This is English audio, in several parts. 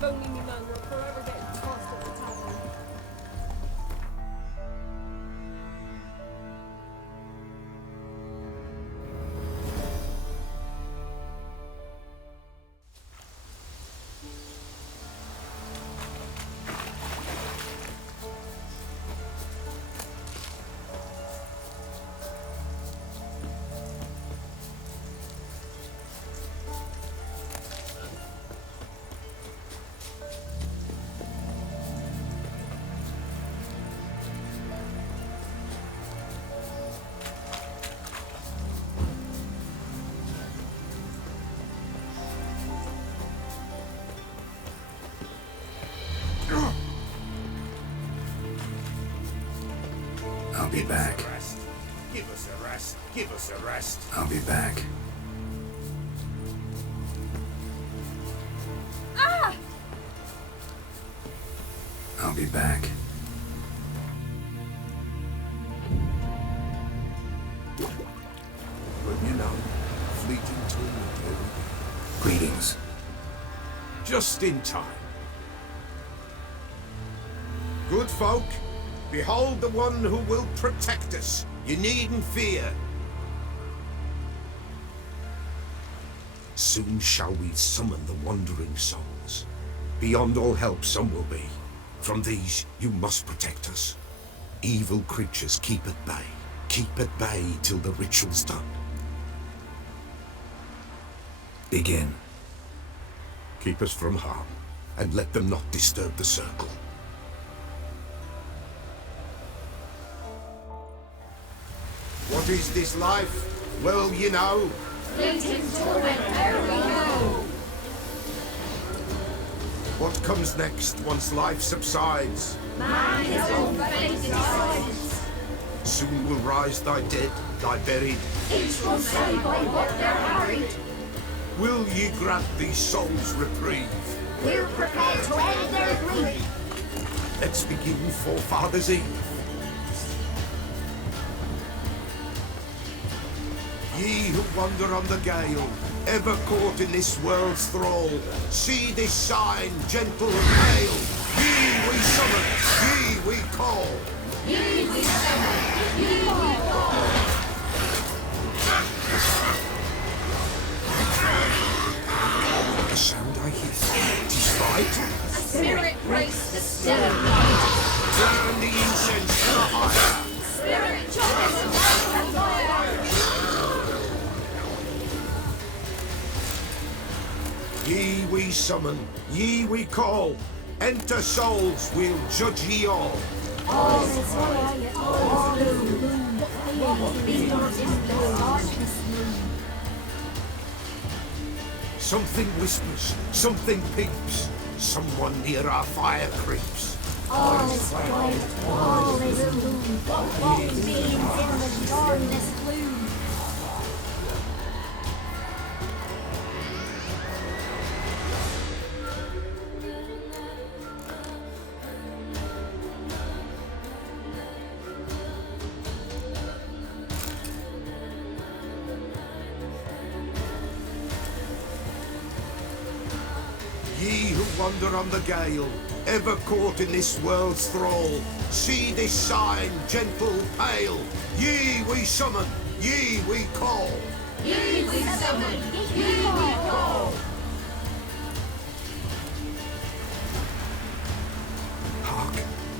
if only me man were forever getting tossed at the tavern. I'll be back. Give us a rest. Give us a rest. I'll be back. Ah! I'll be back. But you know, fleeting torment here we Greetings. go. Just in time. Good folk, behold the one who will protect us. You needn't fear. Soon shall we summon the wandering souls. Beyond all help some will be. From these you must protect us. Evil creatures keep at bay. Keep at bay till the ritual's done. Begin. Keep us from harm, and let them not disturb the circle. What is this life? Well, you know. Fleeting torment, there we go! What comes next once life subsides? Man his own fate decides. Soon will rise thy dead, thy buried. Each will say by what they're harried. Will ye grant these souls reprieve? We're prepared to end their grief. Let's begin Forefathers' Eve. Ye who wander on the gale, ever caught in this world's thrall, see this sign, gentle and pale. Ye we summon, ye we call. Ye we summon, ye we call. The sound I hear, 'tis right. Spirit breaks the still of night. Burn the incense ever higher. Spirit joins the fire. Ye we summon, ye we call. Enter souls, we'll judge ye all. All is quiet, all gloom. What beams in the darkness loom. Something whispers, something peeps. Someone near our fire creeps. All is quiet, all is gloom. What beams in the darkness loom. Ye who wander on the gale, ever caught in this world's thrall, see this sign, gentle, pale. Ye we summon, ye we call. Ye we summon, ye we call. Hark,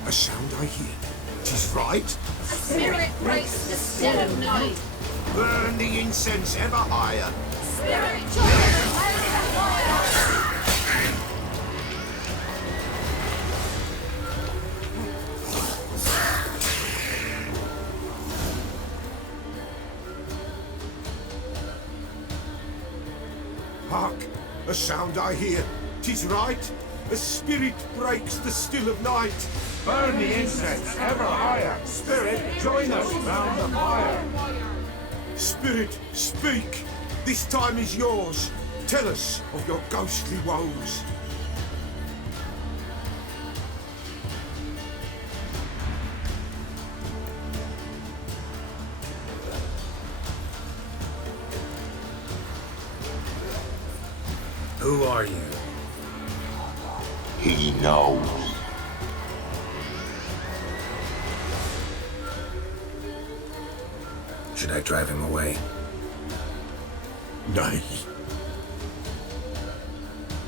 a sound I hear. 'Tis right. Spirit breaks the still of night. Burn the incense ever higher. Spirit joins the fire. Hark, a sound I hear. 'Tis right. A spirit breaks the still of night. Burn the incense ever higher. Spirit, join us round the fire. Spirit, speak. This time is yours. Tell us of your ghostly woes. Who are you? He knows. Should I drive him away? Nay.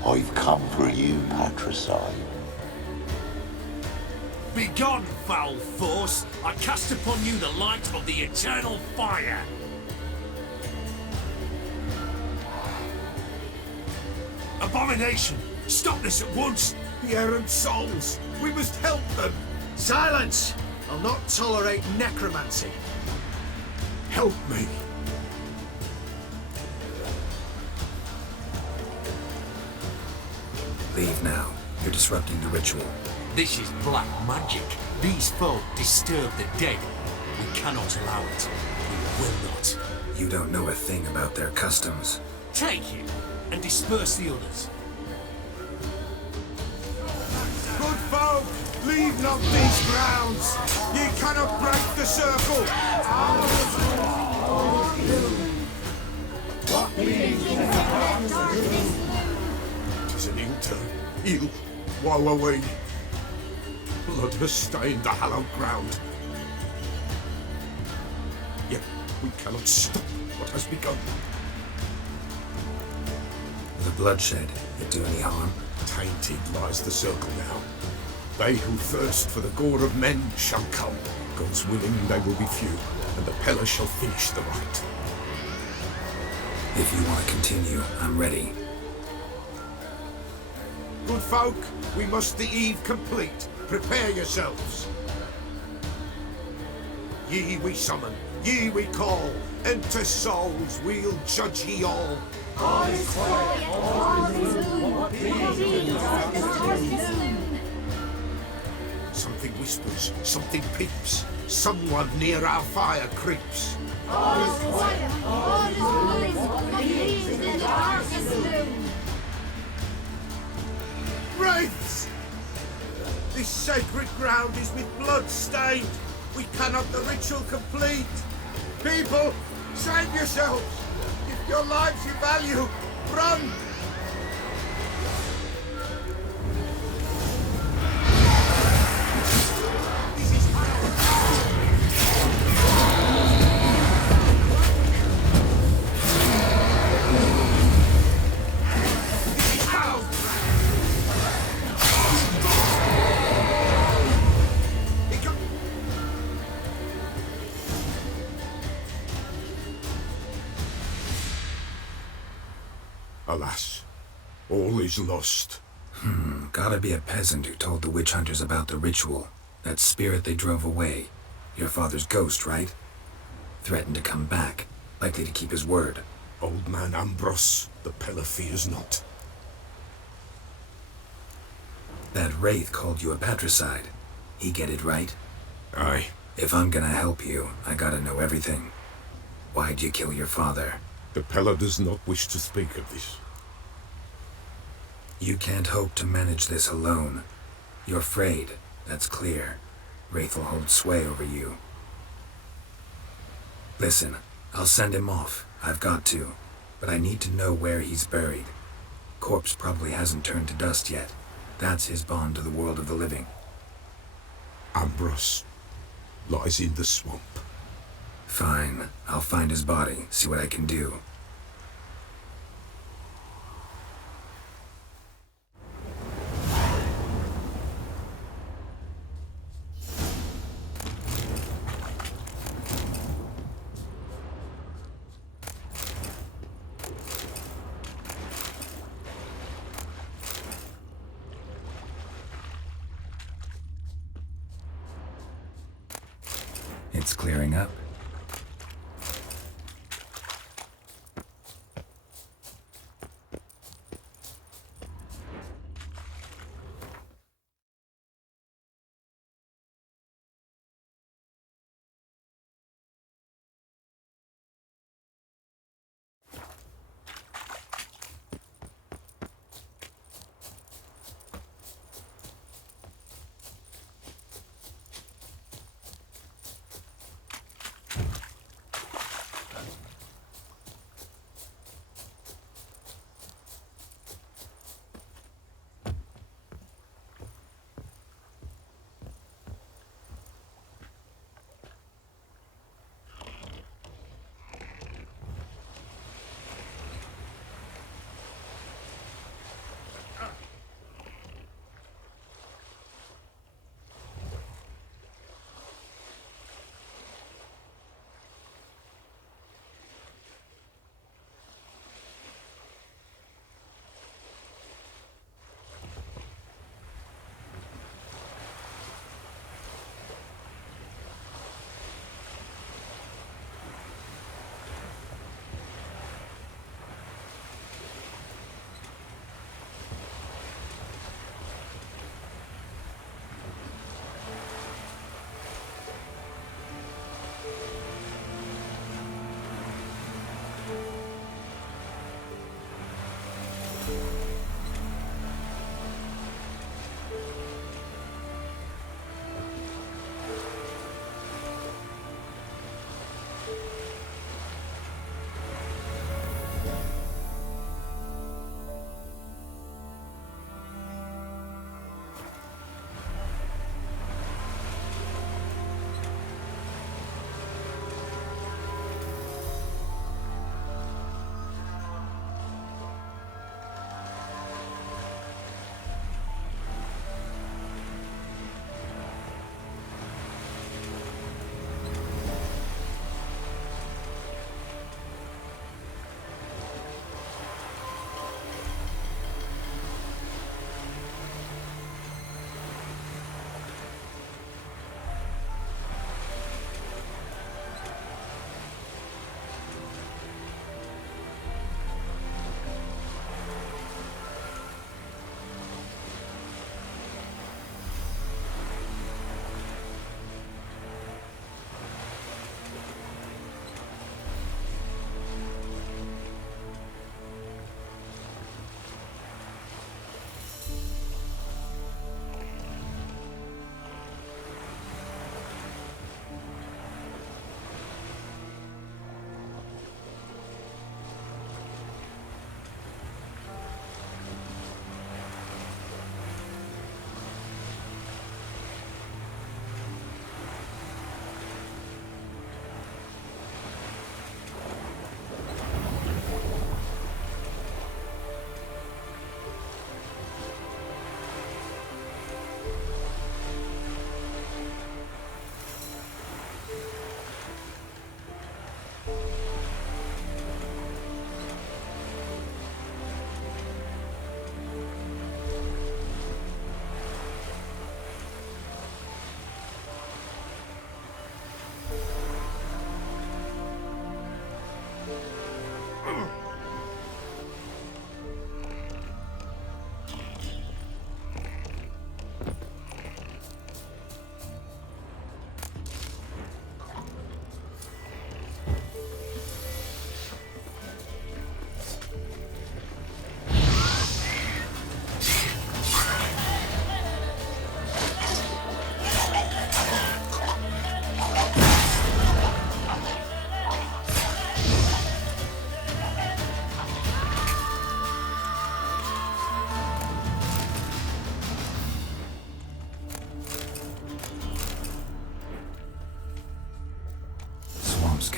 I've come for you, patricide. Begone, foul force! I cast upon you the light of the eternal fire! Abomination! Stop this at once! The errant souls! We must help them! Silence! I'll not tolerate necromancy. Help me! Leave now. You're disrupting the ritual. This is black magic. These folk disturb the dead. We cannot allow it. We will not. You don't know a thing about their customs. Take him and disperse the others. Good folk, leave not these grounds. Ye cannot break the circle. Tis an ill turn. Ill. Woe away. Blood has stained the hallowed ground. Yet we cannot stop what has begun. The bloodshed, it do any harm? Tainted lies the circle now. They who thirst for the gore of men shall come. God's willing they will be few, and the Pella shall finish the rite. If you want to continue, I'm ready. Good folk, we must the eve complete. Prepare yourselves. Ye we summon, ye we call. Enter souls, we'll judge ye all. All is quiet, all is moon. Please set the stars soon. Something whispers, something peeps. Someone near our fire creeps. All is quiet, all is moon. Please the darkness loom. Wraiths! This sacred ground is with blood stained. We cannot the ritual complete. People, save yourselves. If your lives you value, run! Alas, all is lost. Gotta be a peasant who told the witch hunters about the ritual. That spirit they drove away. Your father's ghost, right? Threatened to come back. Likely to keep his word. Old man Ambrose, the Pella fears not. That wraith called you a patricide. He get it right? Aye. If I'm gonna help you, I gotta know everything. Why'd you kill your father? The Pella does not wish to speak of this. You can't hope to manage this alone. You're afraid, that's clear. Wraith will hold sway over you. Listen, I'll send him off. I've got to. But I need to know where he's buried. Corpse probably hasn't turned to dust yet. That's his bond to the world of the living. Ambrose lies in the swamp. Fine. I'll find his body, see what I can do. It's clearing up.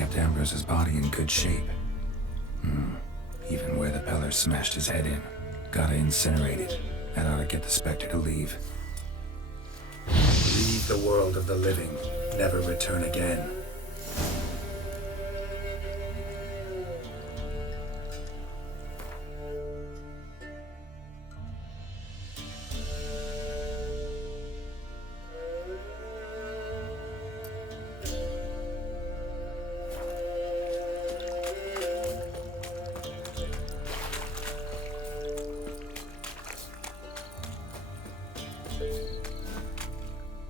kept Ambrose's body in good shape. Even where the Peller smashed his head in. Gotta incinerate it. That ought to get the Spectre to leave. Leave the world of the living. Never return again.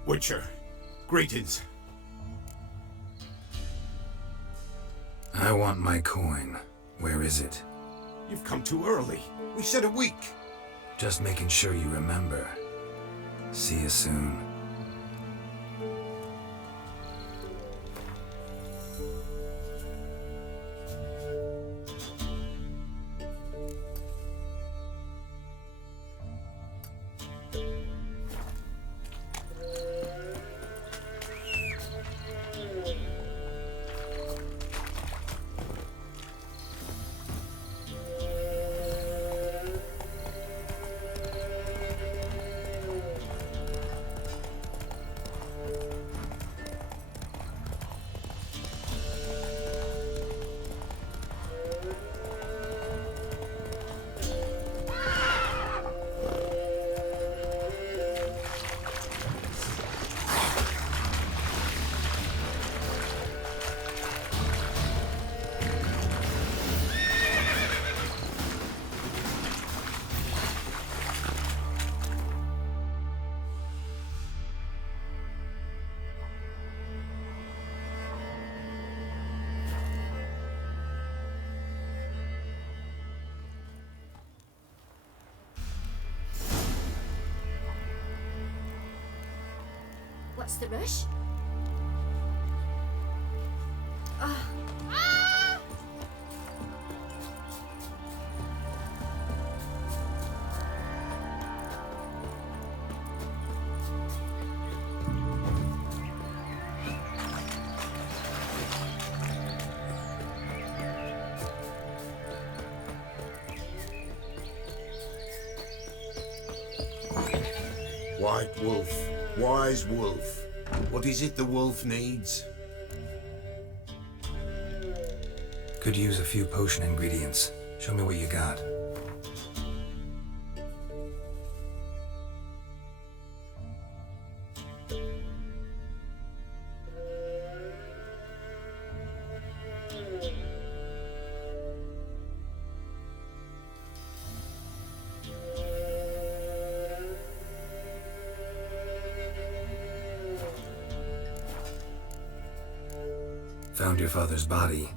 Witcher, greetings. I want my coin. Where is it? You've come too early. We said a week. Just making sure you remember. See you soon. What's the rush? White wolf, wise wolf. What is it the wolf needs? Could use a few potion ingredients. Show me what you got. Found your father's body.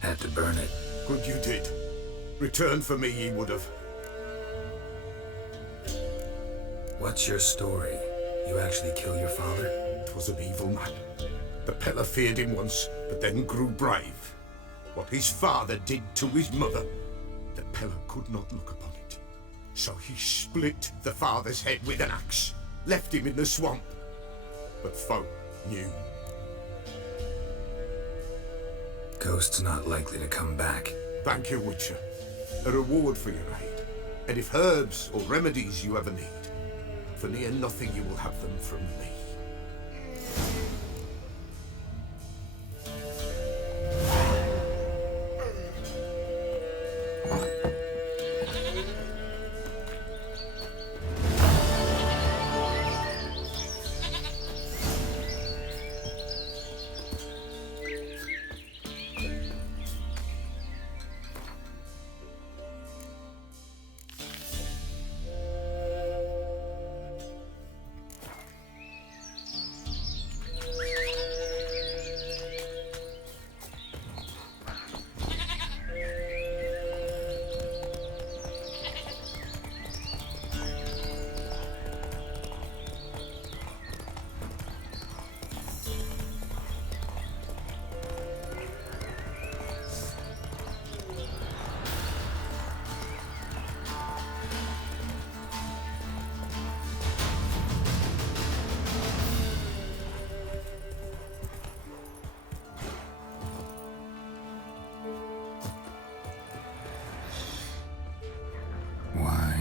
Had to burn it. Good you did. Return for me ye would have. What's your story? You actually kill your father? 'Twas an evil man. The Peller feared him once, but then grew brave. What his father did to his mother, the Peller could not look upon it. So he split the father's head with an axe, left him in the swamp. But folk knew. Ghost's not likely to come back. Thank you, Witcher. A reward for your aid. And if herbs or remedies you ever need, for near nothing you will have them from me.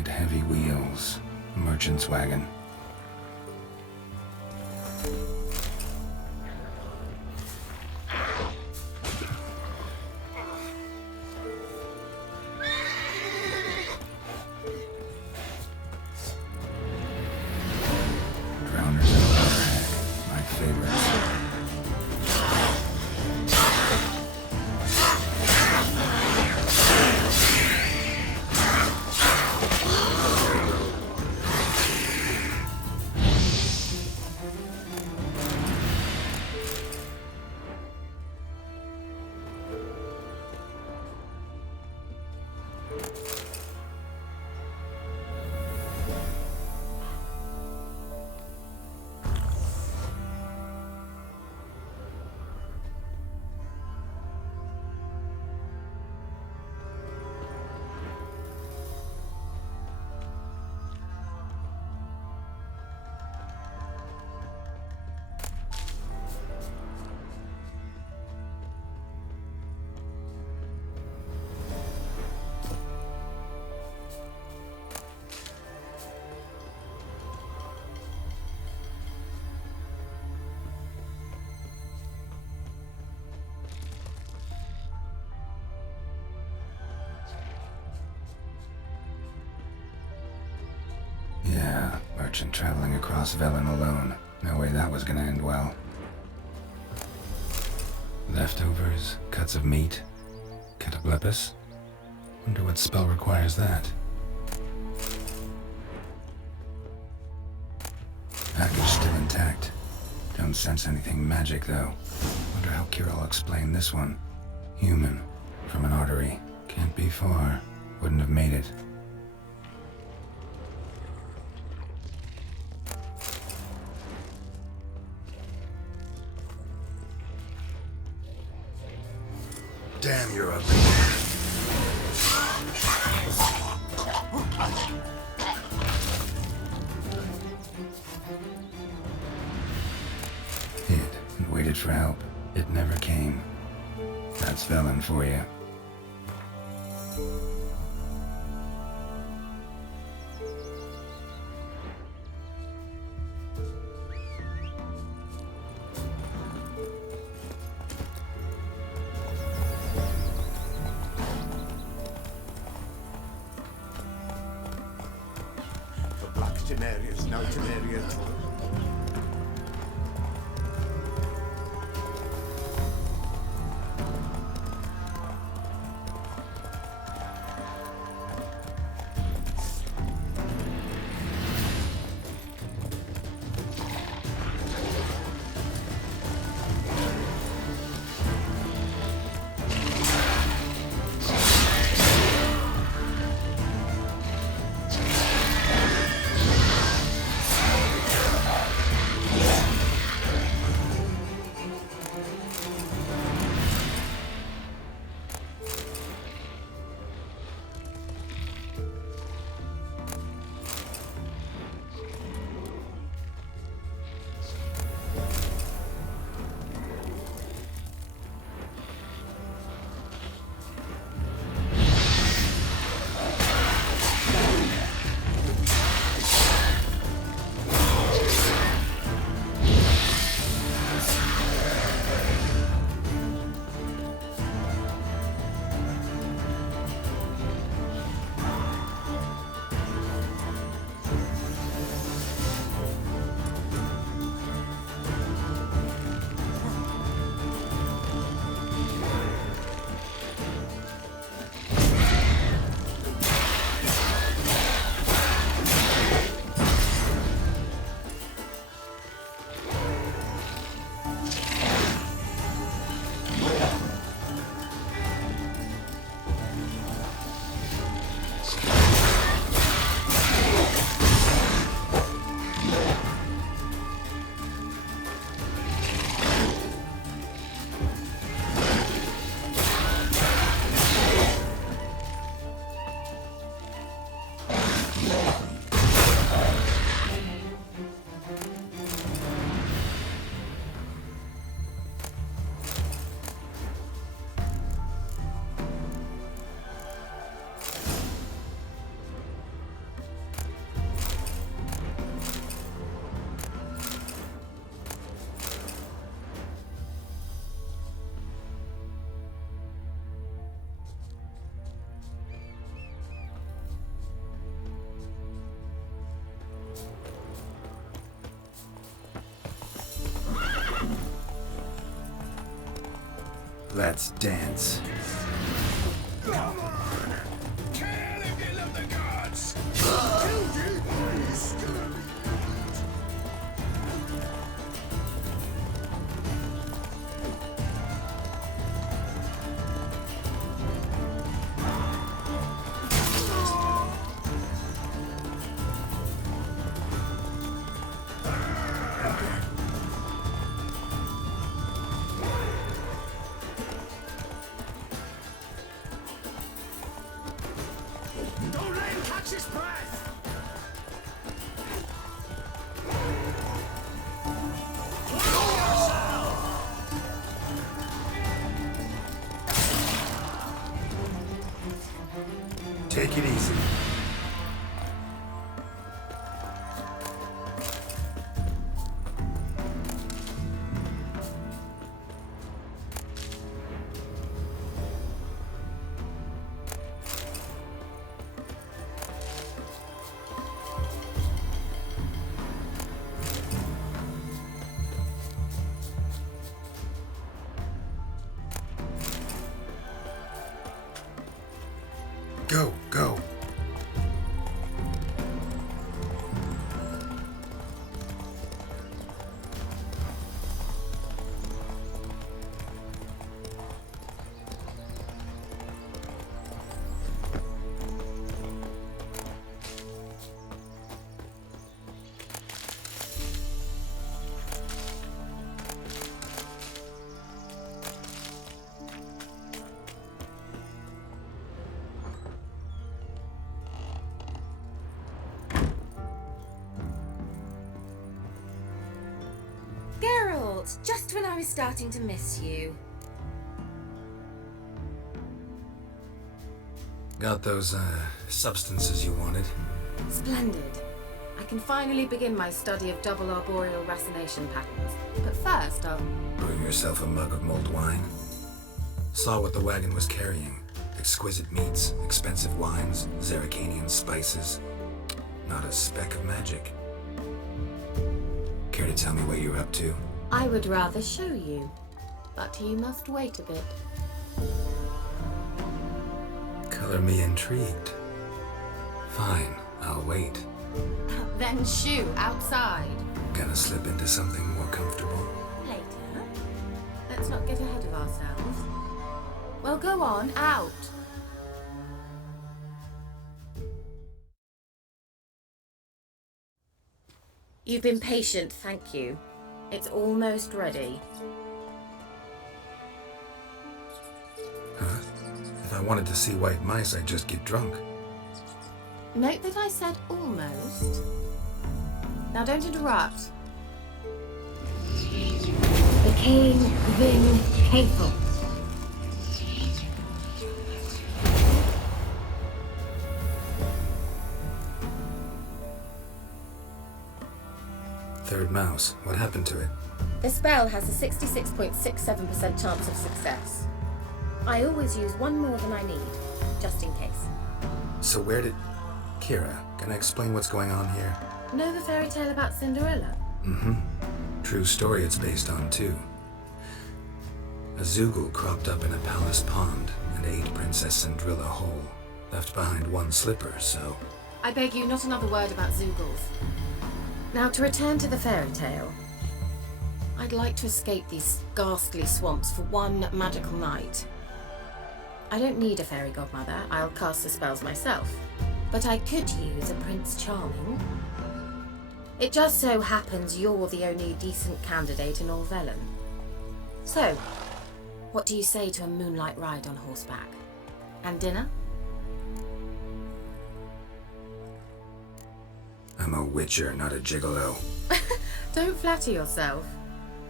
Giant heavy wheels. Merchant's wagon. Drowners and Overhead. My favorites. Yeah, merchant traveling across Velen alone. No way that was gonna end well. Leftovers, cuts of meat, cataplepis. Wonder what spell requires that. Package still intact. Don't sense anything magic though. Wonder how Kirill'll explain this one. Human, from an artery. Can't be far. Wouldn't have made it. Damn, you're ugly. Hid and waited for help. It never came. That's Velen for you. The Black Temeria's no Temeria at all. Let's dance. Come on! Kill if you love the gods! Don't let him catch his breath! Take it easy. Go, go. Geralt, just when I was starting to miss you. Got those, substances you wanted? Splendid. I can finally begin my study of double arboreal racination patterns. But first, I'll... Brew yourself a mug of mulled wine. Saw what the wagon was carrying. Exquisite meats, expensive wines, Zerrikanian spices. Not a speck of magic. Care to tell me what you're up to? I would rather show you, but you must wait a bit. Color me intrigued. Fine, I'll wait. Then shoo, outside. Gonna slip into something more comfortable? Later. Let's not get ahead of ourselves. Well, go on, out. You've been patient, thank you. It's almost ready. Huh? If I wanted to see white mice, I'd just get drunk. Note that I said almost. Now don't interrupt. The king Vin Cathal. Third mouse. What happened to it? The spell has a 66.67% chance of success. I always use one more than I need, just in case. So where did... Kira, can I explain what's going on here? Know the fairy tale about Cinderella? Mm-hmm. True story it's based on, too. A Zoogle cropped up in a palace pond and ate Princess Cinderella whole. Left behind one slipper, so... I beg you, not another word about Zoogles. Now, to return to the fairy tale. I'd like to escape these ghastly swamps for one magical night. I don't need a fairy godmother, I'll cast the spells myself. But I could use a Prince Charming. It just so happens you're the only decent candidate in all Velen. So, what do you say to a moonlight ride on horseback? And dinner? I'm a witcher, not a gigolo. Don't flatter yourself.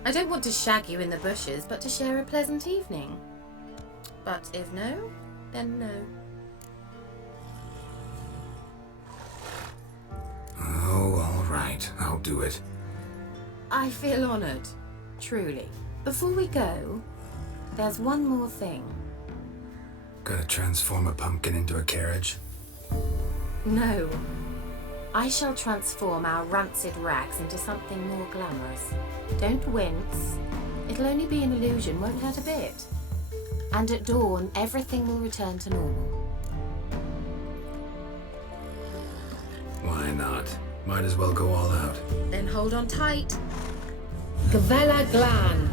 I don't want to shag you in the bushes, but to share a pleasant evening. But if no, then no. Oh, all right. I'll do it. I feel honoured. Truly. Before we go, there's one more thing. Gotta transform a pumpkin into a carriage? No. I shall transform our rancid rags into something more glamorous. Don't wince. It'll only be an illusion, won't hurt a bit. And at dawn, everything will return to normal. Why not? Might as well go all out. Then hold on tight. Gavella Glan.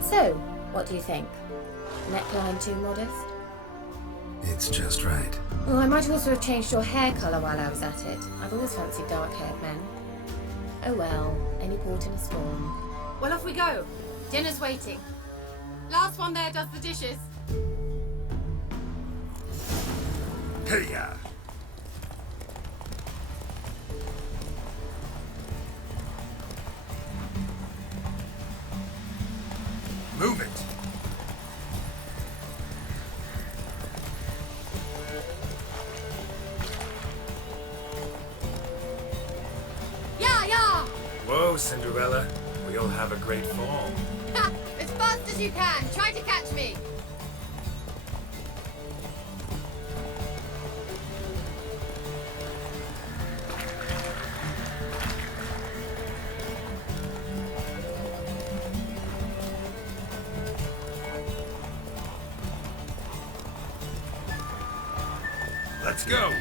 So, what do you think? Neckline too modest? It's just right. Well, I might also have changed your hair colour while I was at it. I've always fancied dark-haired men. Oh well, any port in a storm. Well, off we go. Dinner's waiting. Last one there does the dishes. Hiya! Move it! Yeah, yeah! Whoa, Cinderella. We'll have a great fall. Ha! As fast as you can. Try to catch me. Let's go!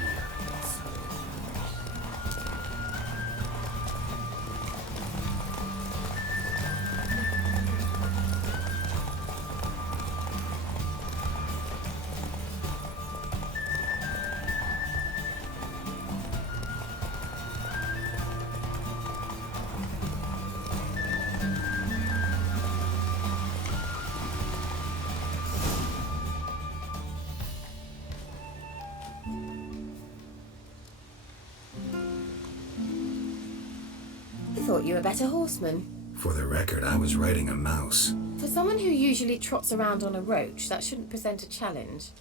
I thought you were a better horseman. For the record, I was riding a mouse. For someone who usually trots around on a roach, that shouldn't present a challenge.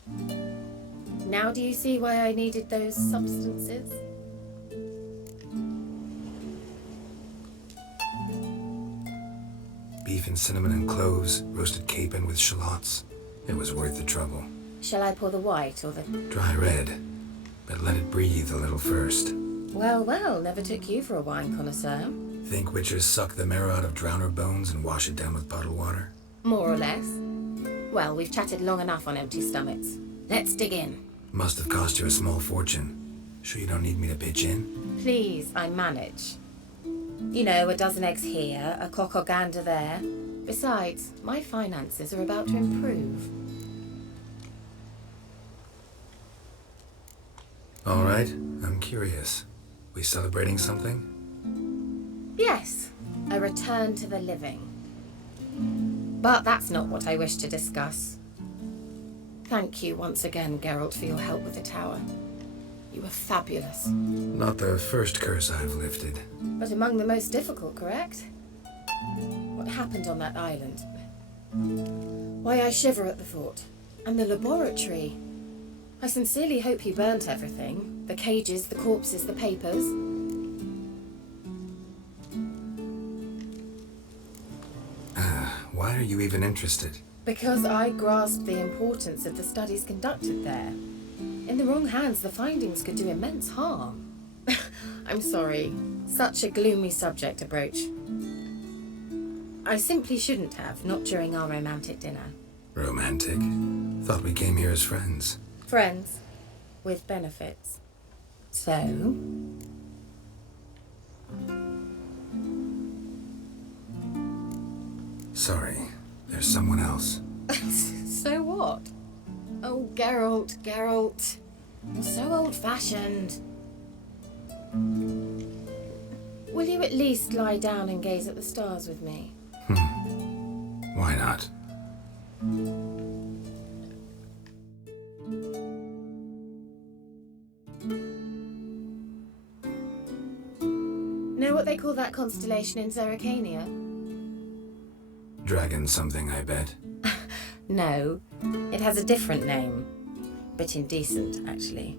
Now do you see why I needed those substances? Beef and cinnamon and cloves, roasted capon with shallots. It was worth the trouble. Shall I pour the white or the... Dry red, but let it breathe a little first. Well, well, never took you for a wine connoisseur. Think witchers suck the marrow out of drowner bones and wash it down with bottled water? More or less. Well, we've chatted long enough on empty stomachs. Let's dig in. Must have cost you a small fortune. Sure you don't need me to pitch in? Please, I manage. You know, a dozen eggs here, a cock or gander there. Besides, my finances are about to improve. All right, I'm curious. We celebrating something? Yes, a return to the living. But that's not what I wish to discuss. Thank you once again, Geralt, for your help with the tower. You were fabulous. Not the first curse I've lifted. But among the most difficult, correct? What happened on that island? Why, I shiver at the thought. And the laboratory. I sincerely hope you burnt everything. The cages, the corpses, the papers. Why are you even interested? Because I grasped the importance of the studies conducted there. In the wrong hands, the findings could do immense harm. I'm sorry. Such a gloomy subject to broach. I simply shouldn't have, not during our romantic dinner. Romantic? Thought we came here as friends. Friends. With benefits. So... Sorry, there's someone else. So what? Oh, Geralt, Geralt. You're so old-fashioned. Will you at least lie down and gaze at the stars with me? Why not? Know what they call that constellation in Zerrikania? Dragon something, I bet. No, it has a different name. Bit indecent, actually.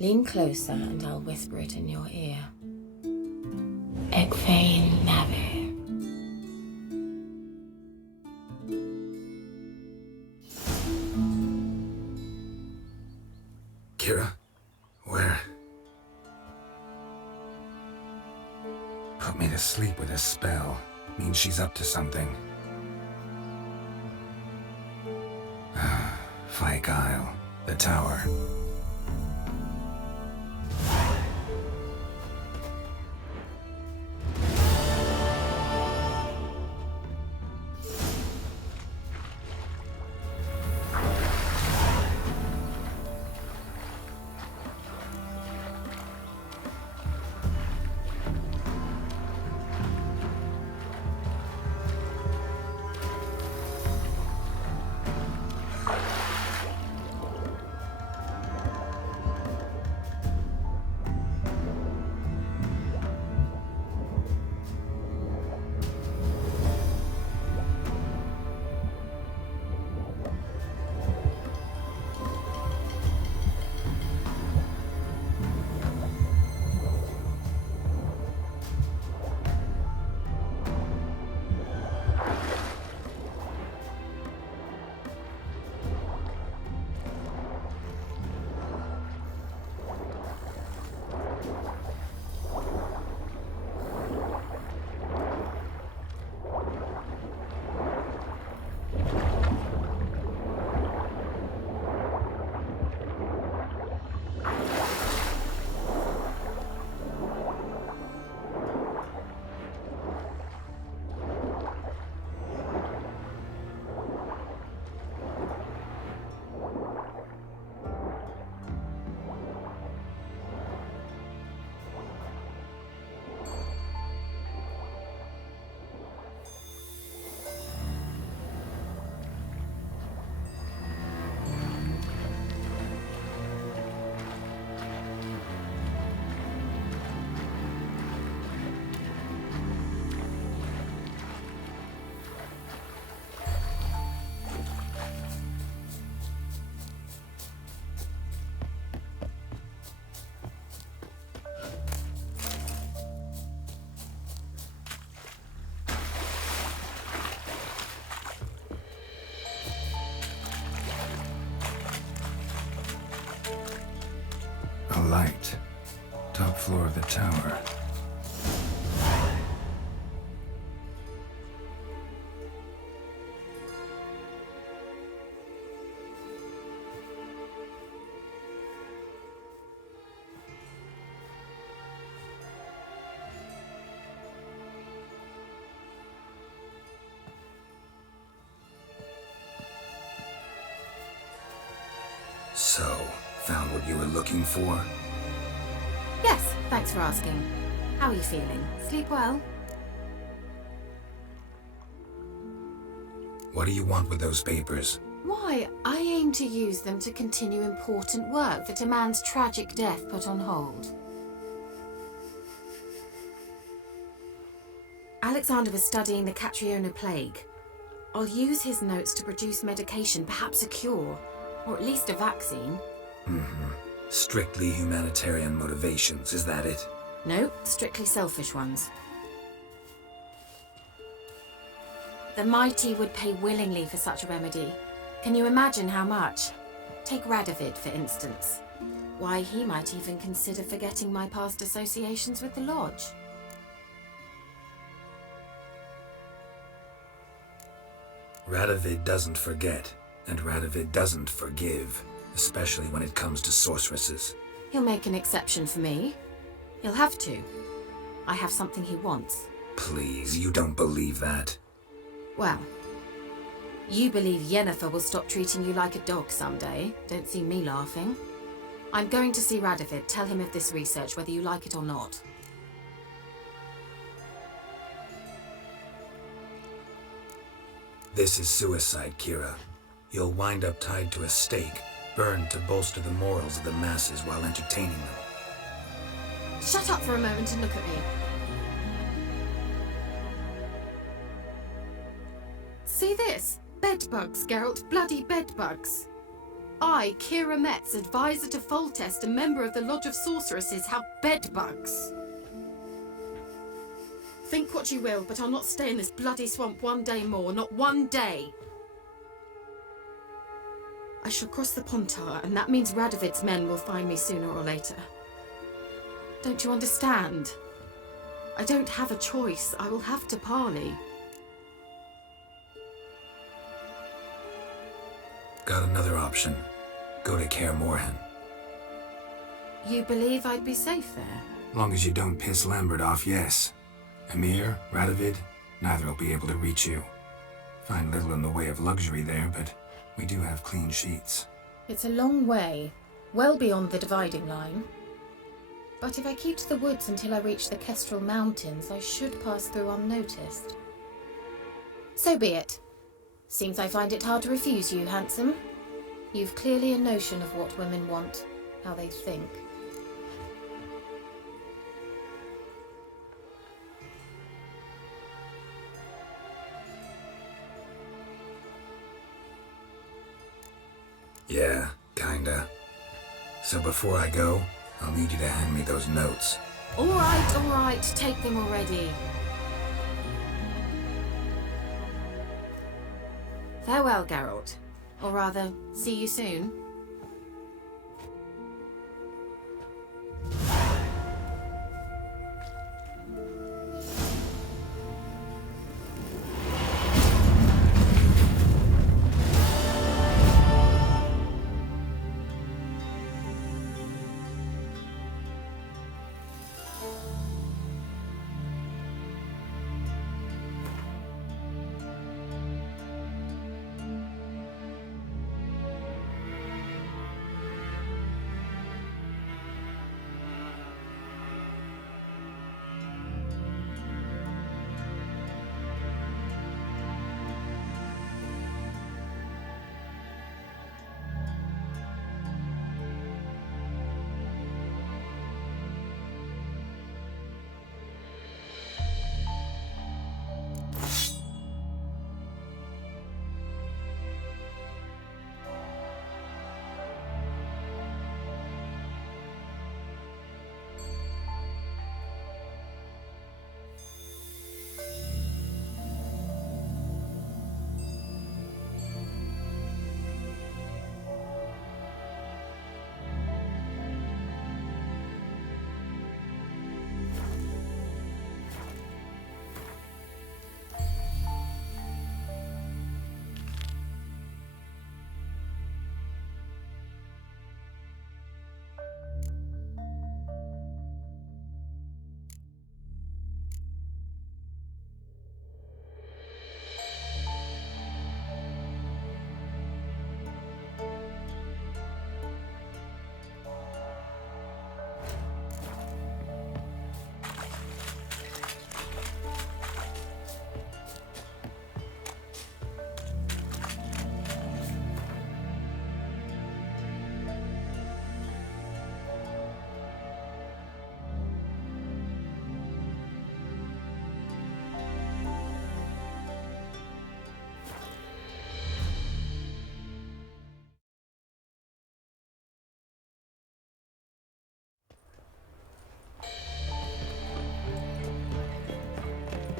Lean closer and I'll whisper it in your ear. Egfain Navir. Kira? Where? Put me to sleep with a spell. Means she's up to something. Fyke Isle. The tower. A light. Top floor of the tower. So, found what you were looking for? Yes, thanks for asking. How are you feeling? Sleep well? What do you want with those papers? Why, I aim to use them to continue important work that a man's tragic death put on hold. Alexander was studying the Catriona plague. I'll use his notes to produce medication, perhaps a cure, or at least a vaccine. Strictly humanitarian motivations, is that it? No, strictly selfish ones. The mighty would pay willingly for such a remedy. Can you imagine how much? Take Radovid, for instance. Why, he might even consider forgetting my past associations with the Lodge. Radovid doesn't forget, and Radovid doesn't forgive, especially when it comes to sorceresses. He'll make an exception for me. He'll have to. I have something he wants. Please, you don't believe that. Well, you believe Yennefer will stop treating you like a dog someday. Don't see me laughing. I'm going to see Radovid, tell him of this research, whether you like it or not. This is suicide, Kira. You'll wind up tied to a stake, burned to bolster the morals of the masses while entertaining them. Shut up for a moment and look at me. See this? Bedbugs, Geralt. Bloody bedbugs. I, Kira Metz, advisor to Foltest, a member of the Lodge of Sorceresses, have bedbugs. Think what you will, but I'll not stay in this bloody swamp one day more. Not one day. I shall cross the Pontar, and that means Radovid's men will find me sooner or later. Don't you understand? I don't have a choice. I will have to parley. Got another option. Go to Kaer Morhen. You believe I'd be safe there? Long as you don't piss Lambert off, yes. Emir, Radovid, neither will be able to reach you. Find little in the way of luxury there, but we do have clean sheets. It's a long way, well beyond the dividing line. But if I keep to the woods until I reach the Kestrel Mountains, I should pass through unnoticed. So be it. Seems I find it hard to refuse you, handsome. You've clearly a notion of what women want, how they think. Yeah, kinda. So before I go, I'll need you to hand me those notes. All right, take them already. Farewell, Geralt. Or rather, see you soon.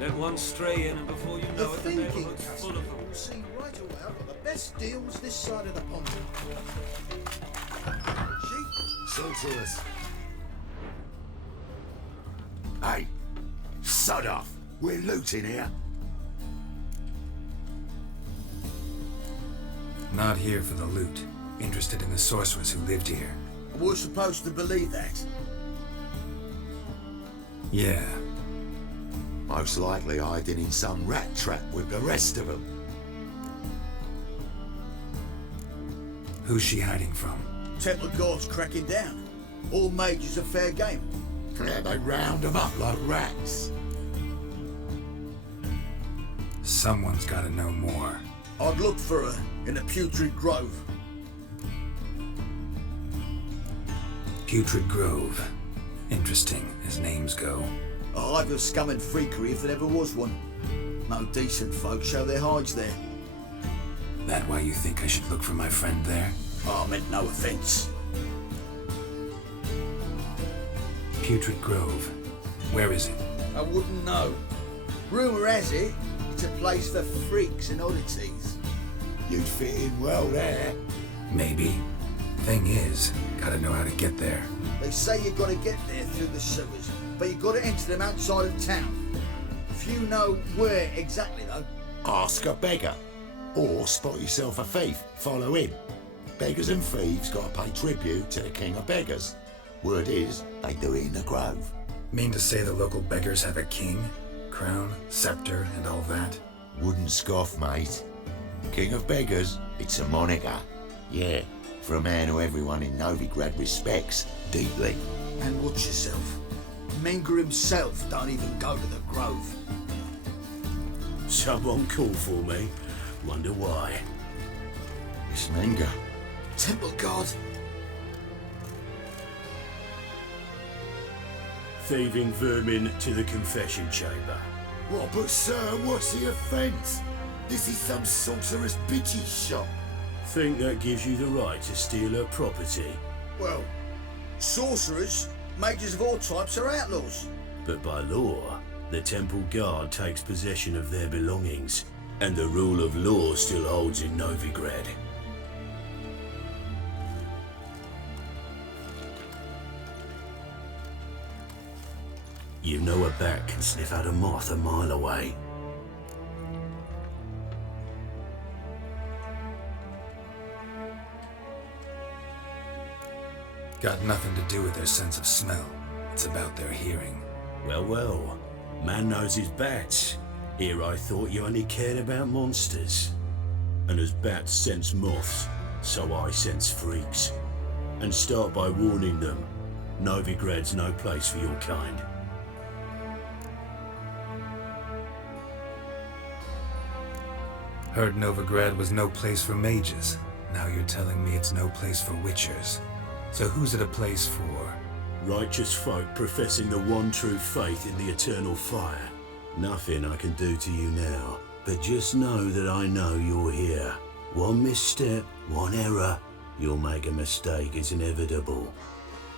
Let one stray in, and before you The know it, the thinking neighborhood's full of them. You'll see right away I've got the best deals this side of the pond. Sheep? So to us. Hey, sod off. We're looting here. Not here for the loot. Interested in the sorceress who lived here. We're supposed to believe that. Yeah. Most likely hiding in some rat trap with the rest of them. Who's she hiding from? Temple Guard's cracking down. All mages are fair game. Yeah, they round them up like rats. Someone's gotta know more. I'd look for her in the Putrid Grove. Putrid Grove. Interesting, as names go. A hive of scum and freakery if there ever was one. No decent folk show their hides there. That why you think I should look for my friend there? Oh, I meant no offence. Putrid Grove. Where is it? I wouldn't know. Rumour has it, it's a place for freaks and oddities. You'd fit in well there. Maybe. Thing is, gotta know how to get there. They say you've got to get there through the sewers, but you've got to enter them outside of town. If you know where exactly, though. Ask a beggar. Or spot yourself a thief. Follow him. Beggars and thieves gotta pay tribute to the king of beggars. Word is, they do it in the grove. Mean to say the local beggars have a king, crown, scepter, and all that? Wouldn't scoff, mate. King of beggars, it's a moniker. Yeah, for a man who everyone in Novigrad respects deeply. And watch yourself. Menger himself don't even go to the grove. Someone called for me. Wonder why. It's Menger. Temple guard. Thieving vermin to the confession chamber. What, but sir, what's the offence? This is some sorcerer's bitchy shop. Think that gives you the right to steal her property. Well, sorcerers, mages of all types are outlaws. But by law, the temple guard takes possession of their belongings, and the rule of law still holds in Novigrad. You know a bat can sniff out a moth a mile away. Got nothing to do with their sense of smell. It's about their hearing. Well, well. Man knows his bats. Here I thought you only cared about monsters. And as bats sense moths, so I sense freaks. And start by warning them, Novigrad's no place for your kind. Heard Novigrad was no place for mages. Now you're telling me it's no place for witchers. So who's it a place for? Righteous folk professing the one true faith in the eternal fire. Nothing I can do to you now, but just know that I know you're here. One misstep, one error, you'll make a mistake, it's inevitable.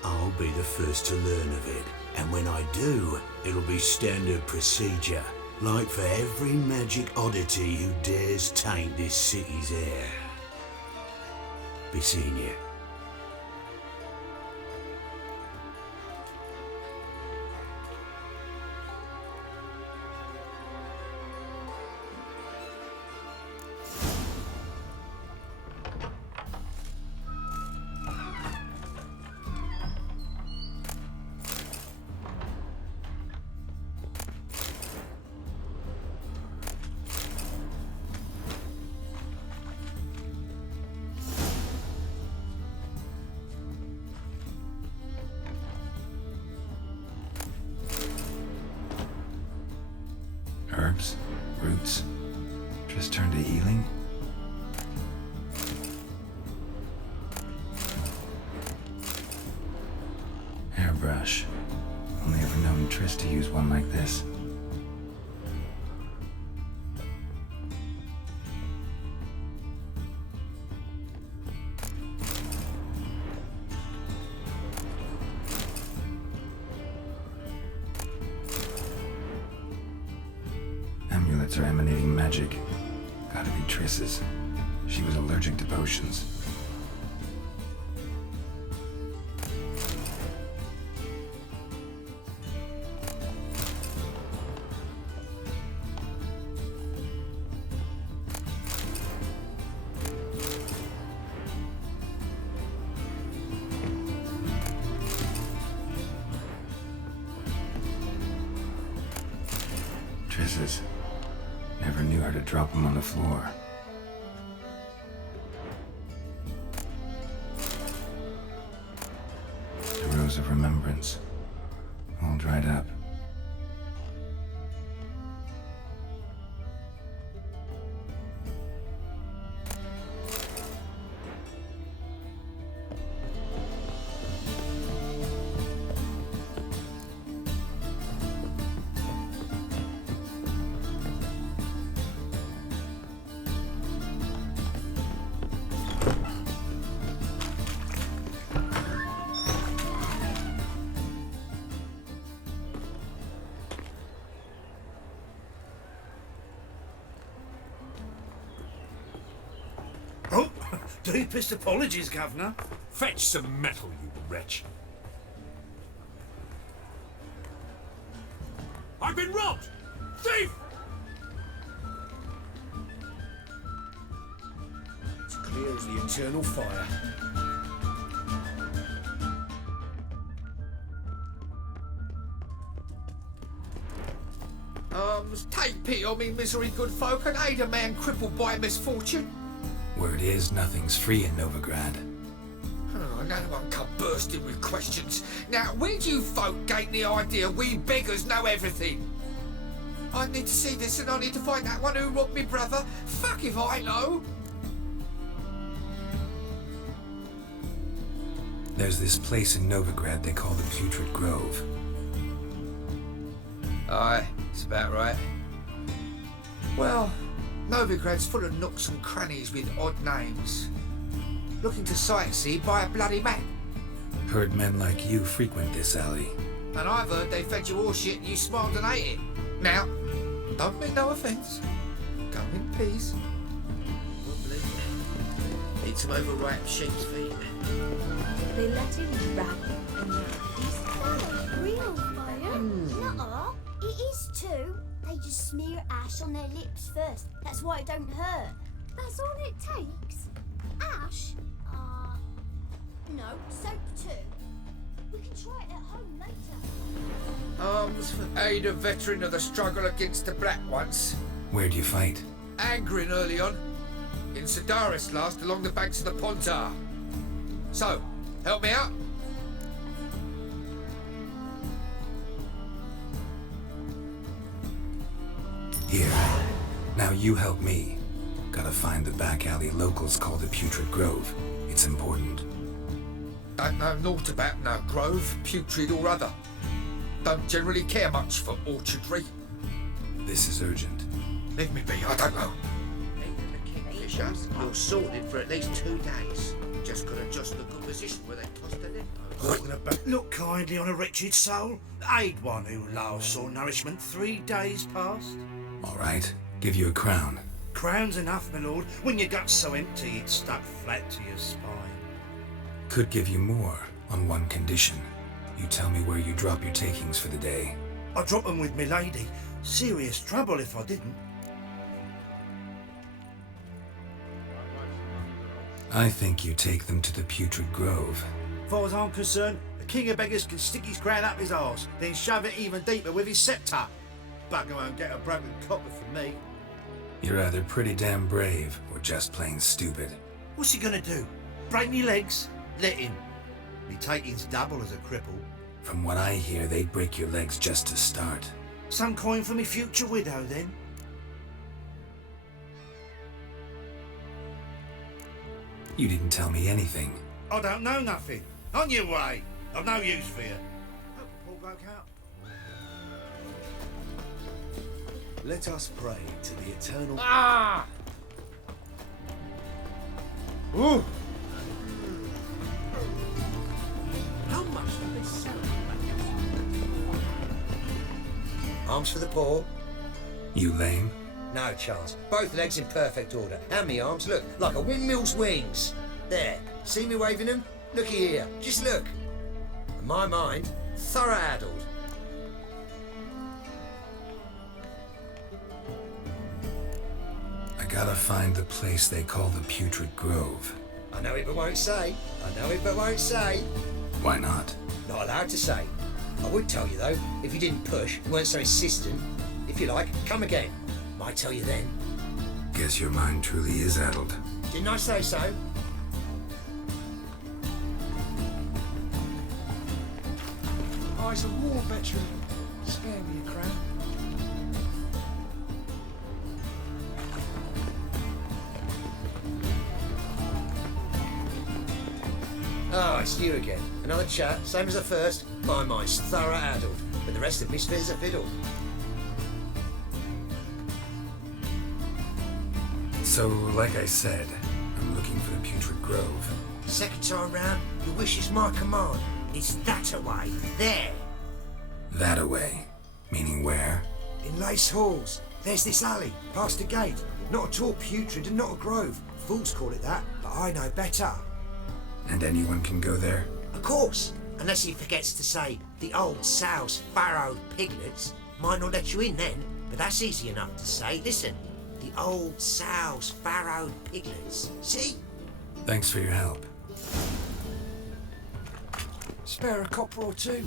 I'll be the first to learn of it, and when I do, it'll be standard procedure. Like for every magic oddity who dares taint this city's air. Be seeing you. Herbs? Roots? Just turn to healing? Hairbrush. Only ever known Triss to use one like this. Amulets are emanating magic. Gotta be Triss's. She was allergic to potions. Triss's. Never knew how to drop them on the floor. The Rose of Remembrance. All dried up. Oh, deepest apologies, Governor. Fetch some metal, you wretch. thief! It's clear as the eternal fire. Take pity on me, misery, good folk, and aid a man crippled by misfortune. Word is nothing's free in Novigrad. Oh, no one come bursting with questions. Now, where do you folk gain the idea we beggars know everything? I need to see this and I need to find that one who robbed me brother. Fuck if I know. There's this place in Novigrad they call the Putrid Grove. Aye, it's about right. Well, Novigrad's full of nooks and crannies with odd names. Looking to sightsee by a bloody map. Heard men like you frequent this alley. And I've heard they fed you all shit and you smiled and ate it. Now, don't mean no offence. Go in peace. Eat some overripe sheep's feet. They let him rap and that real fire? Nuh-uh. It is too. They just smear ash on their lips first. That's why it don't hurt. That's all it takes? Ash? No, soap too. We can try it at home later. Arms for aid a veteran of the struggle against the Black once. Where'd you fight? Angrin early on. In Sedaris last, along the banks of the Pontar. So, help me out? Here. Now you help me. Gotta find the back alley locals call the Putrid Grove. It's important. Don't know naught about no grove, putrid or other. Don't generally care much for orchardry. This is urgent. Leave me be, I don't know. Kingfisher, you're sorted for at least 2 days. Just gotta adjust the good position where they toss the net. Look kindly on a wretched soul. Aid one who last saw nourishment 3 days past. All right. Give you a crown. Crown's enough, my lord. When your gut's so empty, it's stuck flat to your spine. Could give you more, on one condition. You tell me where you drop your takings for the day. I drop 'em with me lady. Serious trouble if I didn't. I think you take them to the Putrid Grove. As far as I'm concerned, the king of beggars can stick his crown up his arse, then shove it even deeper with his sceptre. Bugger won't get a broken copper from me. You're either pretty damn brave, or just plain stupid. What's he gonna do? Break me legs? Let him. Me taking's double as a cripple. From what I hear, they'd break your legs just to start. Some coin for me future widow, then. You didn't tell me anything. I don't know nothing. On your way. I've no use for you. Help the poor bloke out. Let us pray to the eternal... Ah! Ooh! How much do they sell? Arms for the poor? You lame? No, Charles. Both legs in perfect order. And me arms, look, like a windmill's wings. There. See me waving them? Looky here. Just look. In my mind, thorough addled. I gotta find the place they call the Putrid Grove. I know it but won't say. I know it but won't say. Why not? Not allowed to say. I would tell you though, if you didn't push, you weren't so insistent. If you like, come again. Might tell you then. Guess your mind truly is addled. Didn't I say so? Oh, he's a war veteran. Spare me a crown. Oh, it's you again. Another chat, same as the first. My mind's thorough addled, but the rest of me's fit as a fiddle. So, like I said, I'm looking for the Putrid Grove. Second time round, your wish is my command. It's that away, there. That away? Meaning where? In Lace Halls. There's this alley, past the gate. Not at all putrid and not a grove. Fools call it that, but I know better. And anyone can go there? Of course, unless he forgets to say the old sow's farrowed piglets might not let you in then. But that's easy enough to say. Listen, the old sows farrowed piglets. See? Thanks for your help. Spare a copper or two?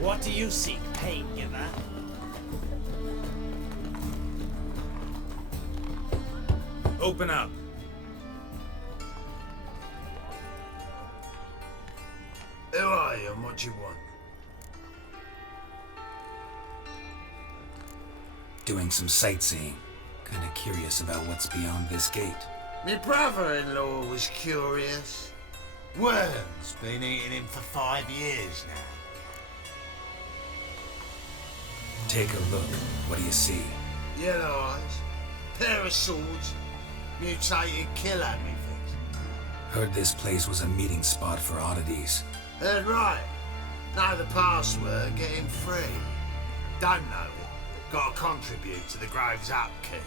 What do you seek, pain giver? Open up. Who are you and what do you want? Doing some sightseeing. Kinda curious about what's beyond this gate. My brother-in-law was curious. Worm's been eating him for 5 years now. Take a look. What do you see? Yellow eyes, pair of swords, mutated killer, methinks. Heard this place was a meeting spot for oddities. Heard right. Know the password, get him free. Don't know it. Gotta contribute to the Grove's upkeep.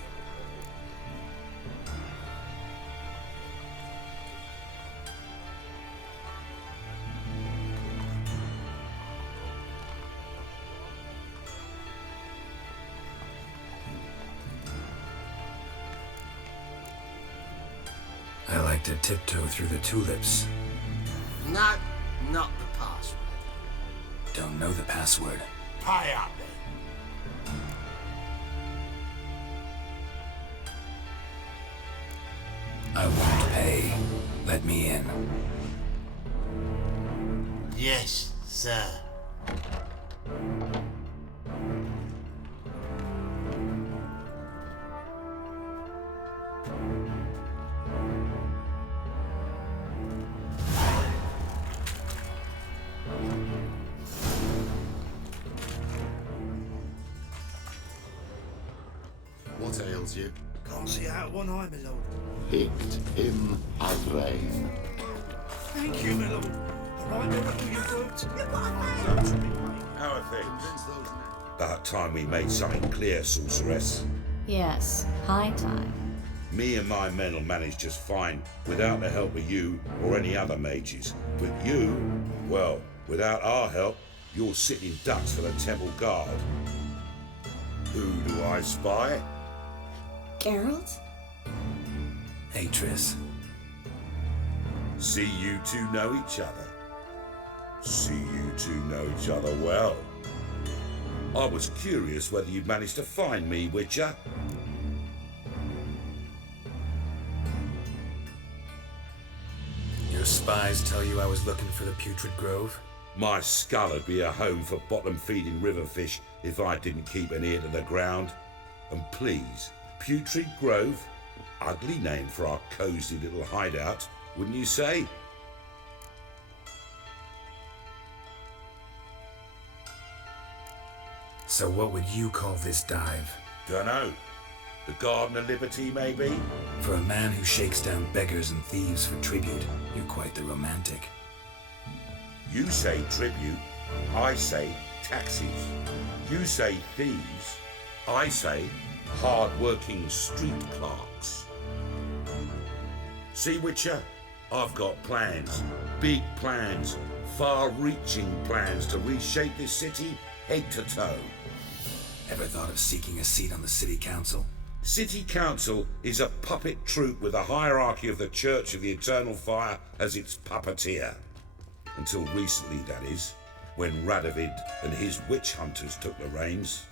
I like to tiptoe through the tulips. No, not the password. Don't know the password. Pay up then. I won't pay. Let me in. Yes, sir. What ails you? Can't see out of one eye, my lord. Picked him Adrain. Thank you, my lord. Right, you worked. How are things? About time we made something clear, sorceress. Yes, high time. Me and my men will manage just fine without the help of you or any other mages. But you, well, without our help, you're sitting ducks for the temple guard. Who do I spy? Geralt? Hey, Triss. See you two know each other. See you two know each other well. I was curious whether you'd managed to find me, Witcher. Your spies tell you I was looking for the Putrid Grove? My skull'd be a home for bottom-feeding river fish if I didn't keep an ear to the ground. And please, Putrid Grove? Ugly name for our cosy little hideout, wouldn't you say? So what would you call this dive? Dunno. The Garden of Liberty, maybe? For a man who shakes down beggars and thieves for tribute, you're quite the romantic. You say tribute, I say taxes. You say thieves, I say hard-working street clerks. See, Witcher, I've got plans, big plans, far-reaching plans to reshape this city head to toe. Ever thought of seeking a seat on the city council? City Council is a puppet troupe with a hierarchy of the Church of the Eternal Fire as its puppeteer. Until recently, that is, when Radovid and his witch hunters took the reins.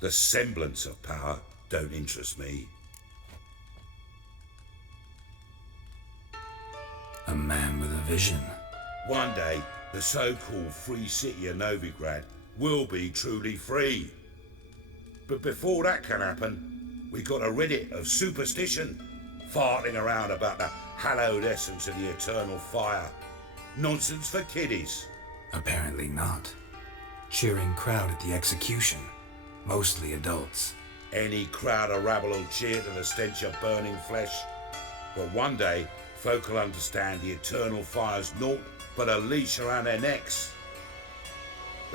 The semblance of power don't interest me. A man with a vision. One day, the so-called free city of Novigrad will be truly free. But before that can happen, we got to rid it of superstition, farting around about the hallowed essence of the eternal fire. Nonsense for kiddies. Apparently not. Cheering crowd at the execution. Mostly adults. Any crowd of rabble will cheer to the stench of burning flesh. But one day, folk will understand the eternal fire's naught but a leash around their necks.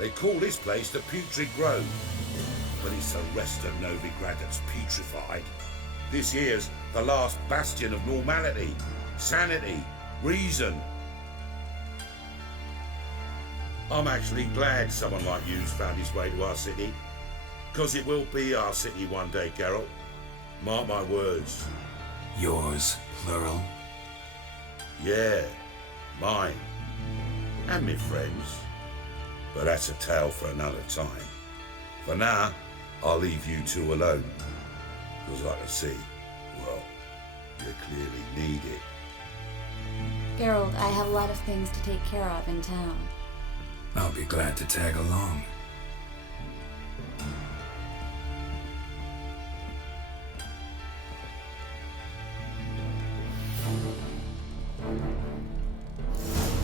They call this place the Putrid Grove, but it's the rest of Novigrad that's putrefied. This here's the last bastion of normality, sanity, reason. I'm actually glad someone like you's found his way to our city, because it will be our city one day, Geralt. Mark my words. Yours, plural? Yeah, mine. And me friends. But that's a tale for another time. For now, I'll leave you two alone. Because I can see, well, you clearly need it. Geralt, I have a lot of things to take care of in town. I'll be glad to tag along.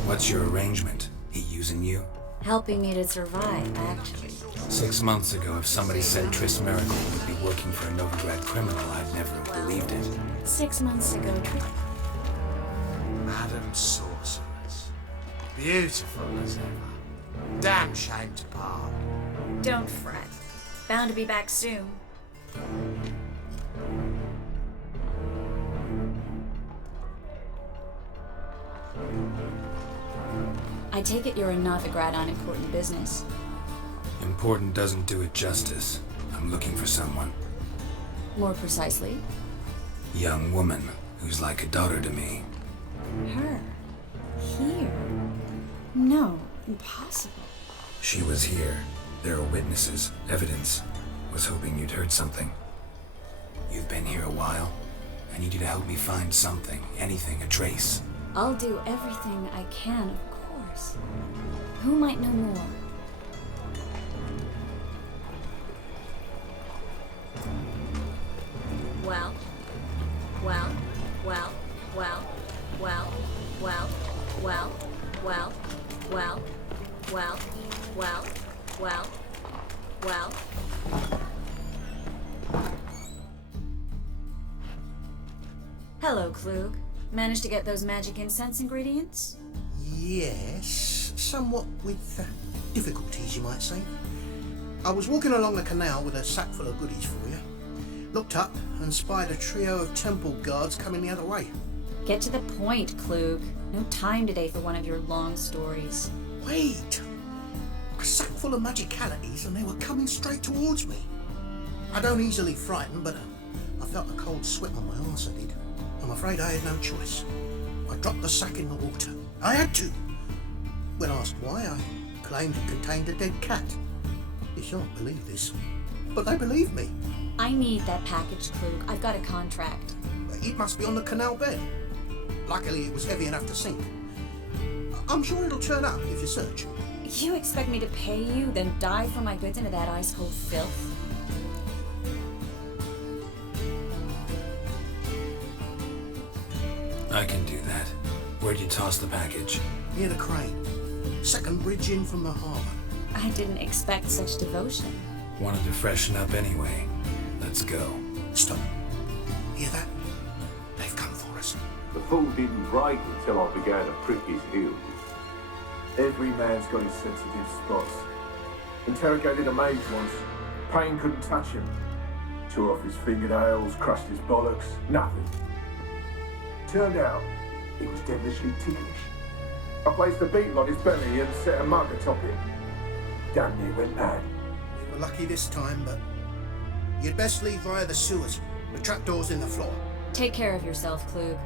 What's your arrangement? He using you? Helping me to survive, actually. 6 months ago, if somebody said Triss Miracle would be working for a Novigrad criminal, I'd never have believed it. 6 months ago, Madam Sorceress. Beautiful as ever. Damn shame to part. Don't fret. Bound to be back soon. I take it you're a Novigrad on important business. Important doesn't do it justice. I'm looking for someone. More precisely? Young woman who's like a daughter to me. Her? Here? No, impossible. She was here. There are witnesses, evidence. Was hoping you'd heard something. You've been here a while. I need you to help me find something, anything, a trace. I'll do everything I can, of course. Who might know more? Well, well, well, well, well, well, well, well, well, well, well, well, well. Hello, Klug. Managed to get those magic incense ingredients? Yes, somewhat with difficulties, you might say. I was walking along the canal with a sack full of goodies for you. Looked up and spied a trio of temple guards coming the other way. Get to the point, Klug. No time today for one of your long stories. Wait! A sack full of magicalities and they were coming straight towards me. I don't easily frighten, but I felt a cold sweat on my arse, I did. I'm afraid I had no choice. I dropped the sack in the water. I had to. When asked why, I claimed it contained a dead cat. You shan't believe this, but they believed me. I need that package, Klug. I've got a contract. It must be on the canal bed. Luckily, it was heavy enough to sink. I'm sure it'll turn up if you search. You expect me to pay you, then dive for my goods into that ice-cold filth? I can do that. Where'd you toss the package? Near the crane. Second bridge in from the harbour. I didn't expect such devotion. Wanted to freshen up anyway. Let's go. Stop. Hear that? They've come for us. The fool didn't break until I began to prick his heels. Every man's got his sensitive spots. Interrogated a mage once. Pain couldn't touch him. Tore off his fingernails, crushed his bollocks, nothing. Turned out, he was devilishly ticklish. I placed a beetle on his belly and set a mug atop him. Damn near went mad. We were lucky this time, but you'd best leave via the sewers. The trapdoor's in the floor. Take care of yourself, Klug.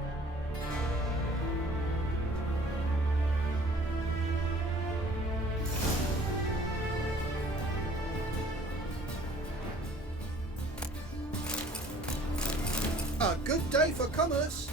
A good day for commerce.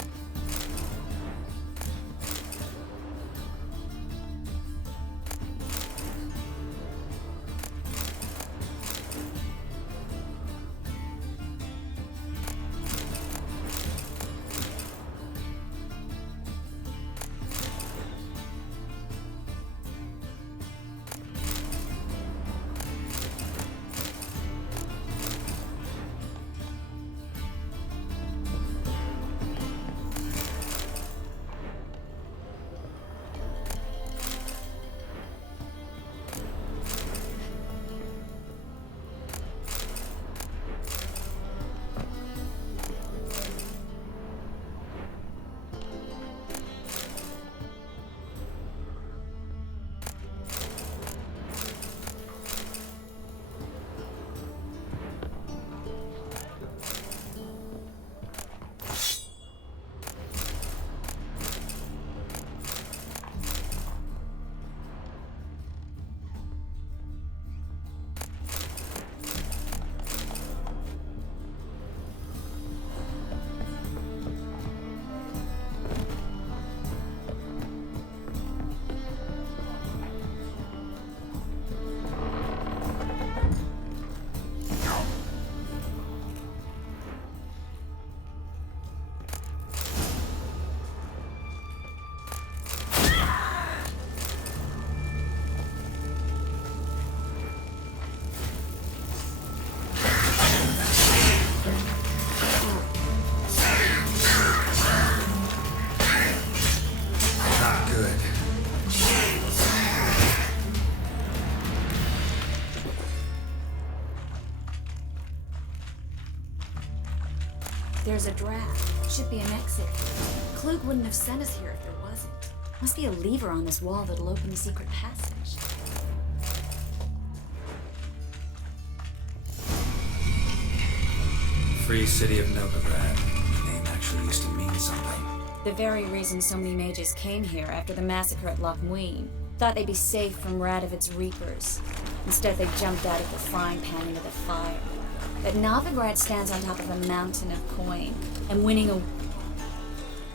There's a draft. Should be an exit. Klug wouldn't have sent us here if there wasn't. Must be a lever on this wall that'll open the secret passage. Free City of Novigrad. The name actually used to mean something. The very reason so many mages came here after the massacre at Loch Muin. Thought they'd be safe from Radovid's reapers. Instead, they jumped out of the frying pan into the fire. But Novigrad stands on top of a mountain of coin, and winning a...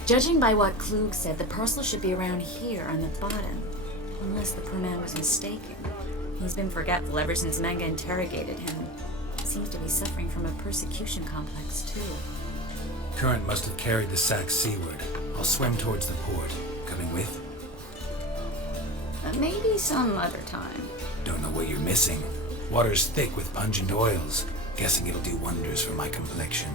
Judging by what Klug said, the parcel should be around here on the bottom. Unless the poor man was mistaken. He's been forgetful ever since Manga interrogated him. Seems to be suffering from a persecution complex, too. Current must have carried the sack seaward. I'll swim towards the port. Coming with? Maybe some other time. Don't know what you're missing. Water's thick with pungent oils. Guessing it'll do wonders for my complexion.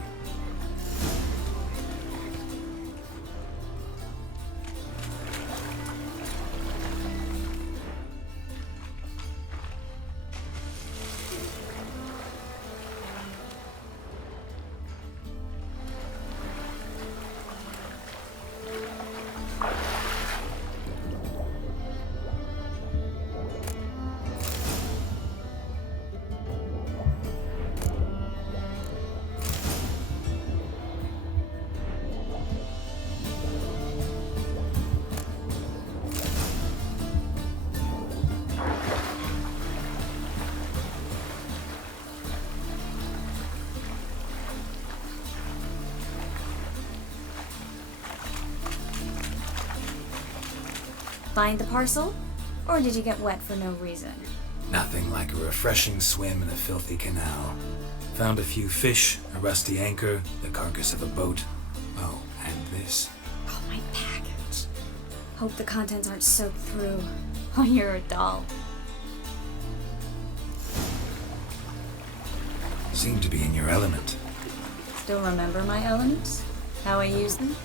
Find the parcel? Or did you get wet for no reason? Nothing like a refreshing swim in a filthy canal. Found a few fish, a rusty anchor, the carcass of a boat. Oh, and this. Oh, my package. Hope the contents aren't soaked through. Oh, you're a doll. Seem to be in your element. Still remember my elements? How I use them?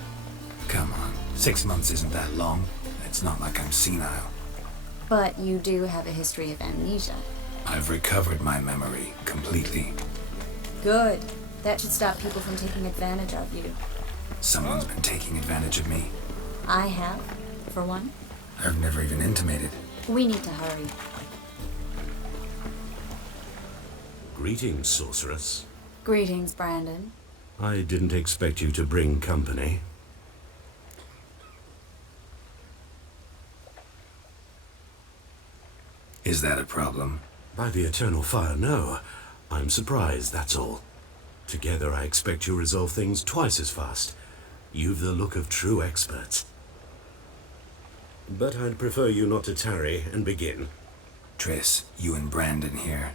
Come on, 6 months isn't that long. It's not like I'm senile. But you do have a history of amnesia. I've recovered my memory completely. Good. That should stop people from taking advantage of you. Someone's been taking advantage of me. I have, for one. I've never even intimated. We need to hurry. Greetings, sorceress. Greetings, Brandon. I didn't expect you to bring company. Is that a problem? By the eternal fire, no. I'm surprised, that's all. Together, I expect you resolve things twice as fast. You've the look of true experts. But I'd prefer you not to tarry and begin. Triss, you and Brandon here.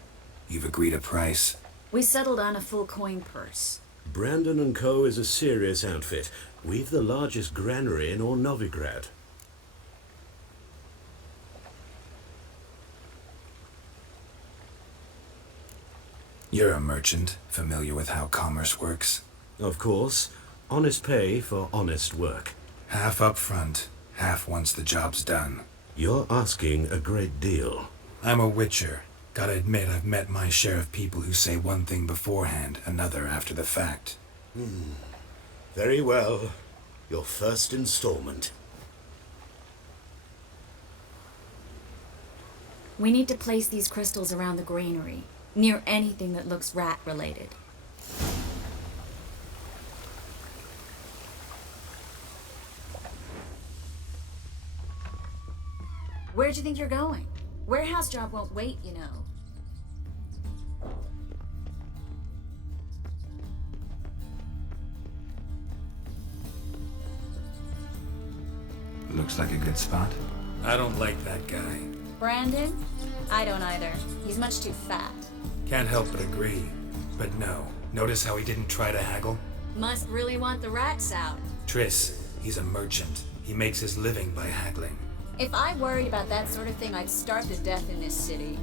You've agreed a price? We settled on a full coin purse. Brandon & Co. is a serious outfit. We've the largest granary in all Novigrad. You're a merchant, familiar with how commerce works? Of course. Honest pay for honest work. Half up front, half once the job's done. You're asking a great deal. I'm a witcher. Gotta admit, I've met my share of people who say one thing beforehand, another after the fact. Very well. Your first installment. We need to place these crystals around the granary, near anything that looks rat-related. Where'd you think you're going? Warehouse job won't wait, you know. Looks like a good spot. I don't like that guy. Brandon? I don't either. He's much too fat. Can't help but agree. But no. Notice how he didn't try to haggle? Must really want the rats out. Triss, he's a merchant. He makes his living by haggling. If I worried about that sort of thing, I'd starve to death in this city.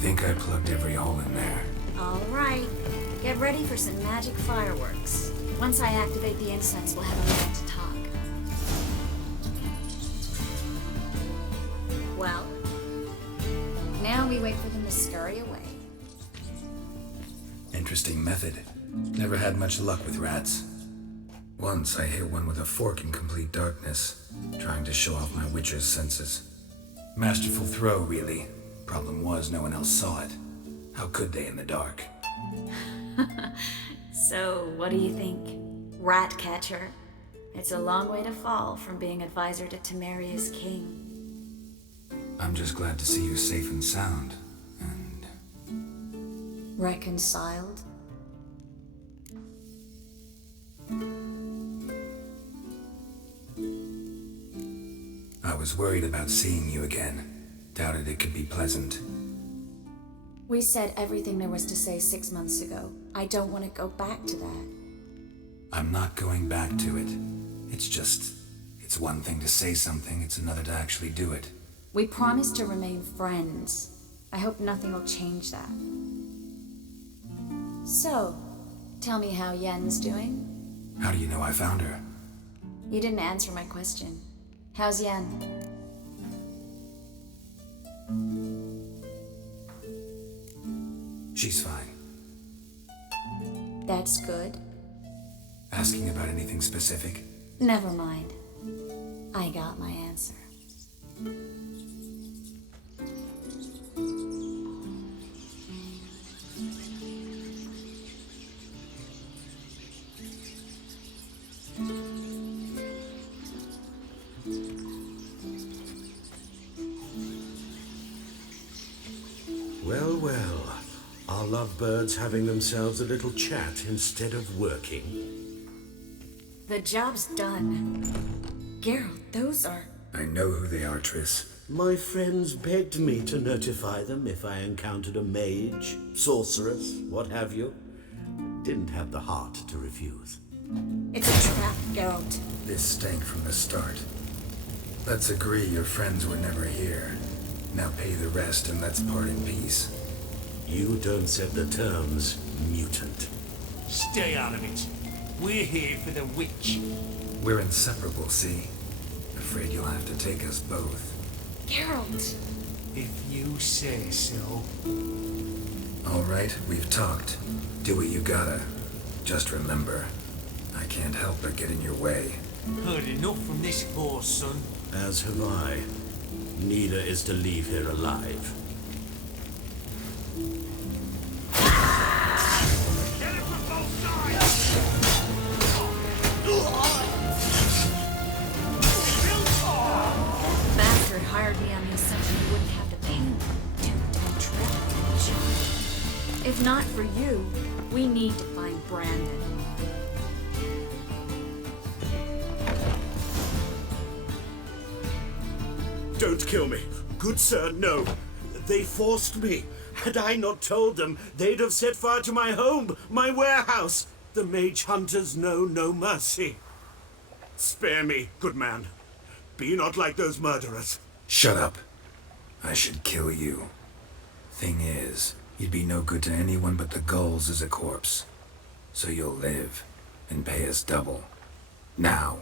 Think I plugged every hole in there. All right. Get ready for some magic fireworks. Once I activate the incense, we'll have a moment to talk. Well, now we wait for them to scurry away. Interesting method. Never had much luck with rats. Once I hit one with a fork in complete darkness, trying to show off my witcher's senses. Masterful throw, really. Problem was, no one else saw it. How could they in the dark? So, what do you think? Rat catcher? It's a long way to fall from being advisor to Temeria's king. I'm just glad to see you safe and sound. Reconciled? I was worried about seeing you again. Doubted it could be pleasant. We said everything there was to say 6 months ago. I don't want to go back to that. I'm not going back to it. It's one thing to say something, it's another to actually do it. We promised to remain friends. I hope nothing will change that. So, tell me how Yen's doing? How do you know I found her? You didn't answer my question. How's Yen? She's fine. That's good. Asking about anything specific? Never mind. I got my answer. Well, well. Are lovebirds having themselves a little chat instead of working? The job's done. Geralt, those are... I know who they are, Triss. My friends begged me to notify them if I encountered a mage, sorceress, what have you. Didn't have the heart to refuse. It's a trap, Geralt. This stank from the start. Let's agree your friends were never here. Now pay the rest and let's part in peace. You don't set the terms, mutant. Stay out of it. We're here for the witch. We're inseparable, see? Afraid you'll have to take us both. Geralt! If you say so. All right, we've talked. Do what you gotta. Just remember, I can't help but get in your way. Heard enough from this horse, son. As have I. Neither is to leave here alive. Get it from both sides! Bastard hired me on the assumption you wouldn't have to pay him to trap him. If not for you, we need to find Brandon. Don't kill me. Good sir, no. They forced me. Had I not told them, they'd have set fire to my home, my warehouse. The mage hunters know no mercy. Spare me, good man. Be not like those murderers. Shut up. I should kill you. Thing is, you'd be no good to anyone but the gulls as a corpse. So you'll live and pay us double. Now.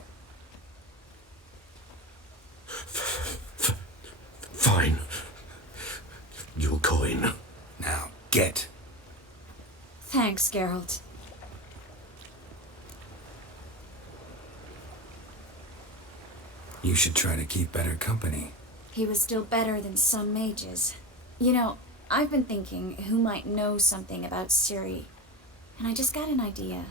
Fine. Your coin. Now, get. Thanks, Geralt. You should try to keep better company. He was still better than some mages. You know, I've been thinking who might know something about Ciri. And I just got an idea.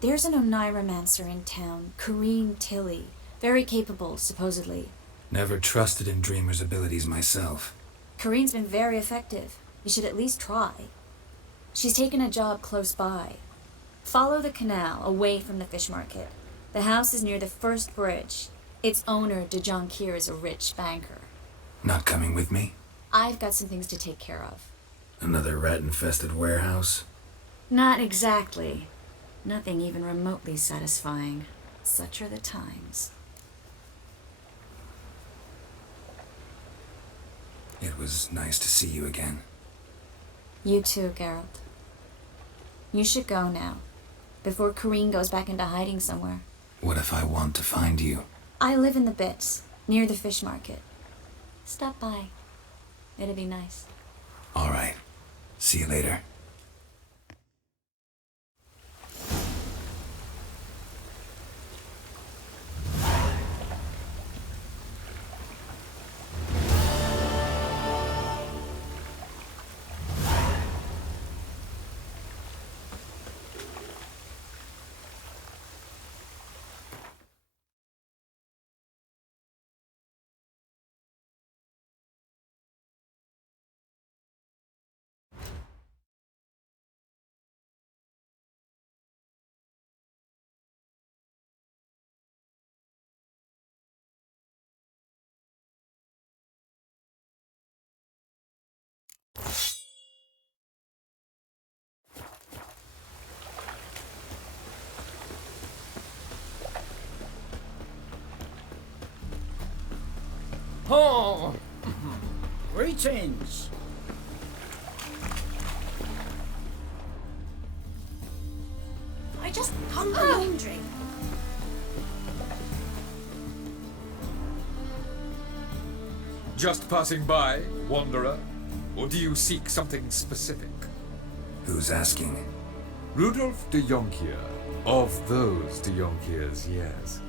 There's an Oneiromancer in town, Corrine Tilly. Very capable, supposedly. Never trusted in Dreamer's abilities myself. Corrine's been very effective. You should at least try. She's taken a job close by. Follow the canal, away from the fish market. The house is near the first bridge. Its owner, De Jonquier, is a rich banker. Not coming with me? I've got some things to take care of. Another rat-infested warehouse? Not exactly. Nothing even remotely satisfying. Such are the times. It was nice to see you again. You too, Geralt. You should go now, before Kareen goes back into hiding somewhere. What if I want to find you? I live in the Bits, near the fish market. Stop by. It'd be nice. All right. See you later. Oh, greetings. I just hung the laundry. Just passing by, wanderer? Or do you seek something specific? Who's asking? Rudolf de Jonkier. Of those de Jonkiers, yes.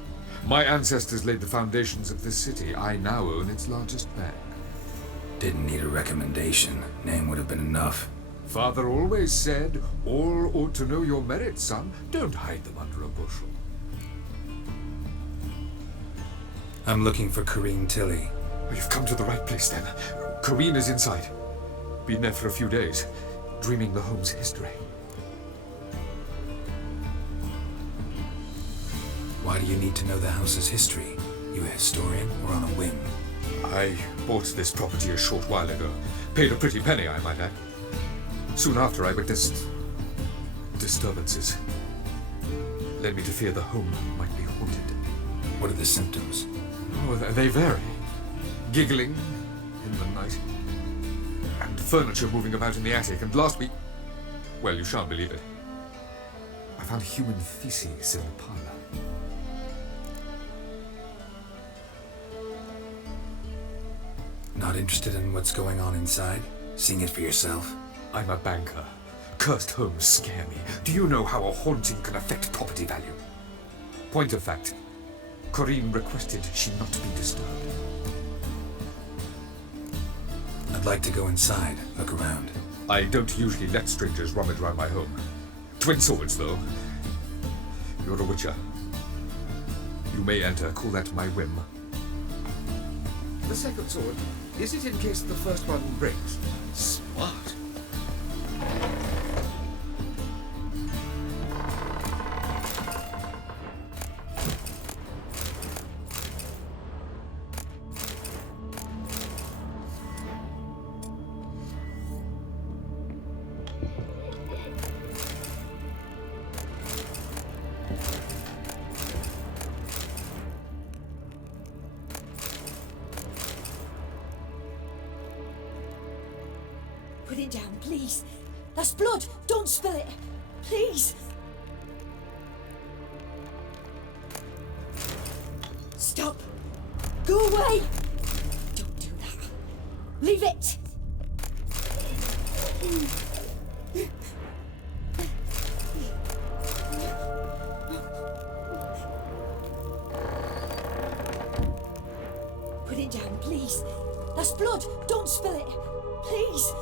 My ancestors laid the foundations of this city. I now own its largest bank. Didn't need a recommendation. Name would have been enough. Father always said, all ought to know your merits, son. Don't hide them under a bushel. I'm looking for Kareen Tilly. You've come to the right place, then. Kareen is inside. Been there for a few days, dreaming the home's history. Why do you need to know the house's history? You a historian or on a whim? I bought this property a short while ago. Paid a pretty penny, I might add. Soon after, I witnessed disturbances. Led me to fear the home might be haunted. What are the symptoms? Oh, they vary. Giggling in the night. And furniture moving about in the attic. And last week... Well, you shan't believe it. I found human feces in the parlor. Not interested in what's going on inside? Seeing it for yourself? I'm a banker. Cursed homes scare me. Do you know how a haunting can affect property value? Point of fact, Kareen requested she not be disturbed. I'd like to go inside, look around. I don't usually let strangers rummage around my home. Twin swords, though. You're a witcher. You may enter, call that my whim. The second sword, is it in case the first one breaks? Smart. Put it down, please. That's blood. Don't spill it. Please. Stop. Go away. Don't do that. Leave it. Put it down, please. That's blood. Don't spill it. Please.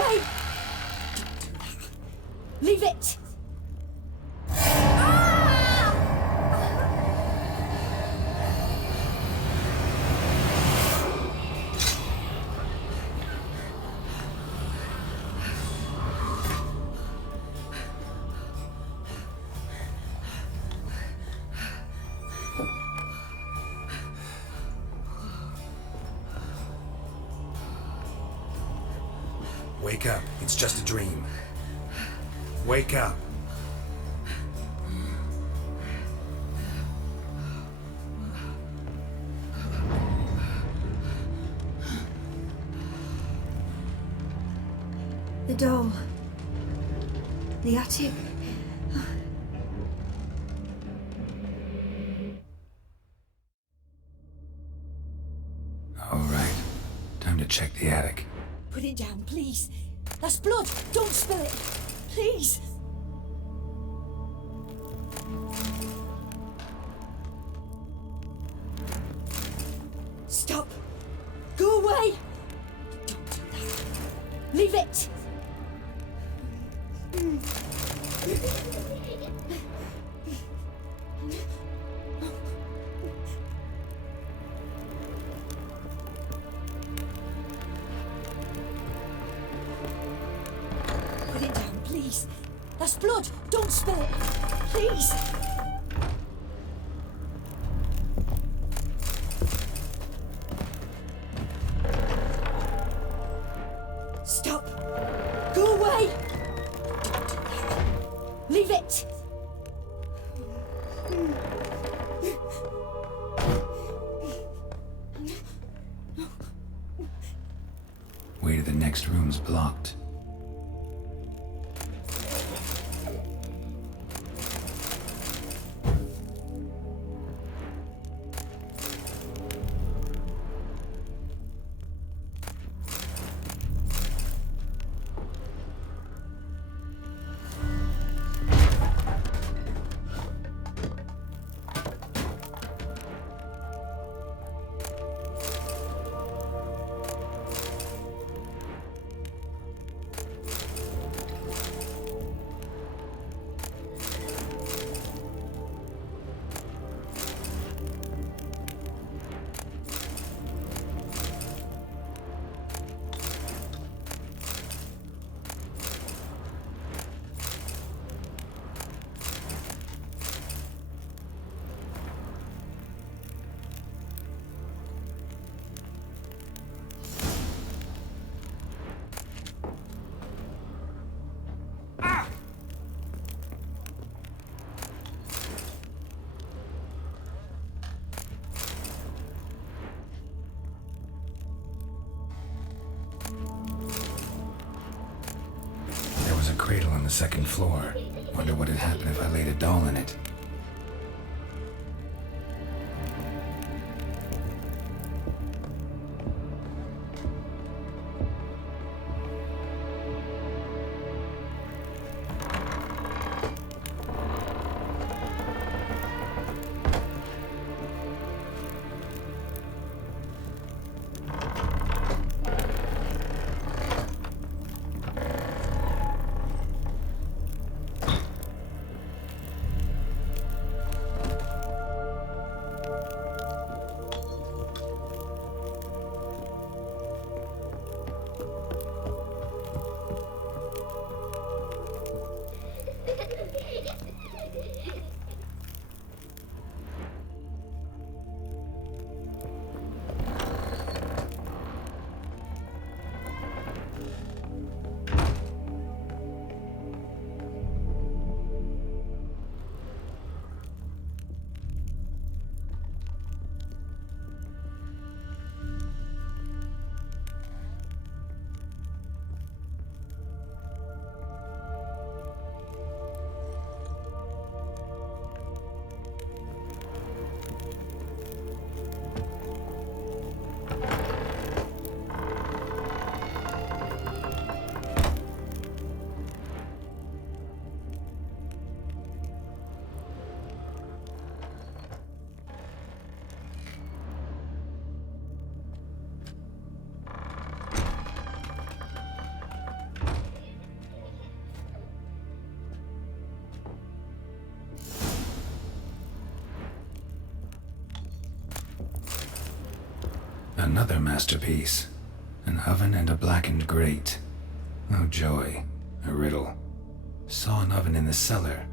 away! Don't do that. Leave it! Wake up. It's just a dream. Wake up. The doll. The attic. All right. Time to check the attic. Put it down, please. That's blood. Don't spill it. Please. Stop. Go away. Don't do that. Leave it. Put it down, please. That's blood. Don't spill it. Please. Stop. Go away. Don't do that. Leave it. Way to the next room's blocked. There was a cradle on the second floor. Wonder what would happen if I laid a doll in it. Another masterpiece. An oven and a blackened grate. Oh joy. A riddle. Saw an oven in the cellar.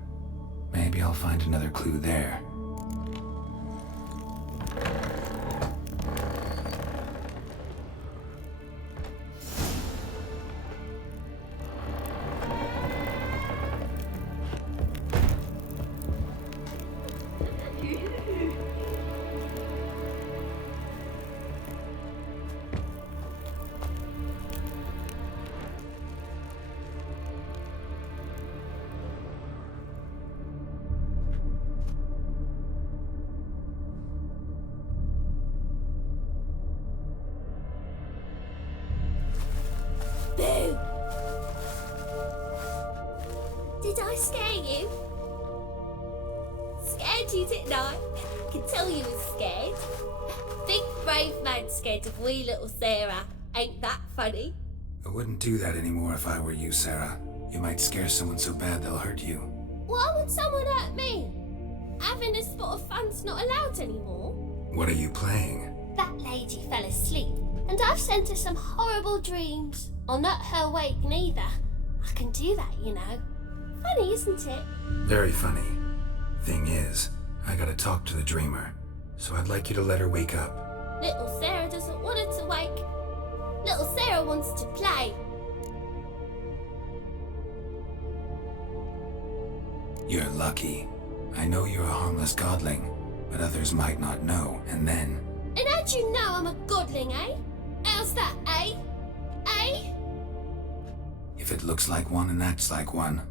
Maybe I'll find another clue there. Boo! Did I scare you? Scared you, didn't I? Can tell you was scared. Big brave man scared of wee little Sarah. Ain't that funny? I wouldn't do that anymore if I were you, Sarah. You might scare someone so bad they'll hurt you. Why would someone hurt me? Having a spot of fun's not allowed anymore. What are you playing? That lady fell asleep, and I've sent her some horrible dreams. Or not her wake neither. I can do that, you know. Funny, isn't it? Very funny. Thing is, I gotta talk to the dreamer, so I'd like you to let her wake up. Little Sarah doesn't want her to wake. Little Sarah wants to play. You're lucky. I know you're a harmless godling, but others might not know, and then... And how'd you know I'm a godling, eh? How's that, eh? Eh? If it looks like one and acts like one,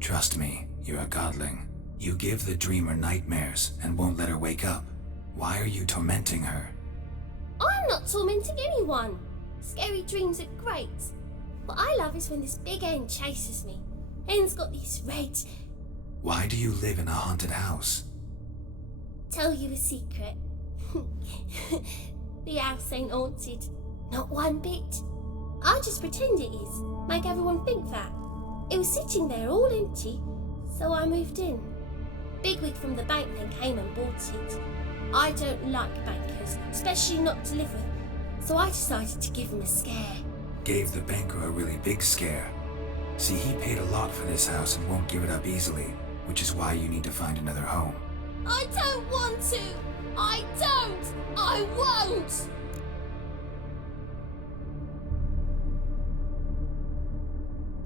trust me, you're a godling. You give the dreamer nightmares and won't let her wake up. Why are you tormenting her? I'm not tormenting anyone. Scary dreams are great. What I love is when this big hen chases me. Hen's got these red... Why do you live in a haunted house? Tell you a secret. The house ain't haunted. Not one bit. I just pretend it is. Make everyone think that. It was sitting there all empty, so I moved in. Bigwig from the bank then came and bought it. I don't like bankers, especially not to live with, so I decided to give him a scare. Gave the banker a really big scare. See, he paid a lot for this house and won't give it up easily, which is why you need to find another home. I don't want to! I don't! I won't!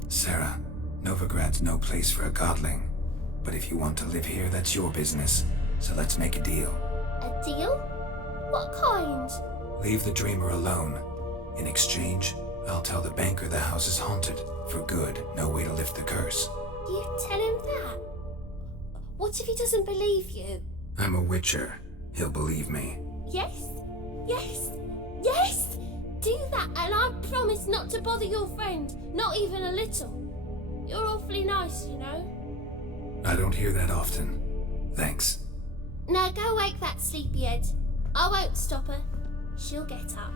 Sarah, Novigrad's no place for a godling. But if you want to live here, that's your business. So let's make a deal. A deal? What kind? Leave the dreamer alone. In exchange, I'll tell the banker the house is haunted. For good, no way to lift the curse. You tell him that? What if he doesn't believe you? I'm a witcher. He'll believe me. Yes? Yes? Yes! Do that and I promise not to bother your friend. Not even a little. You're awfully nice, you know. I don't hear that often. Thanks. Now go wake that sleepyhead. I won't stop her. She'll get up.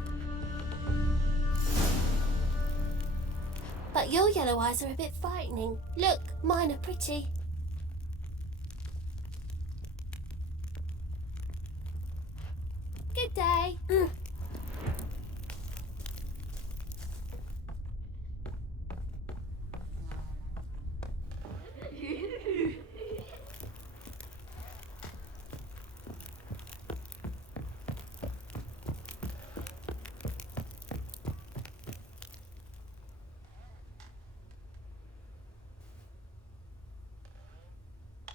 But your yellow eyes are a bit frightening. Look, mine are pretty. Good day.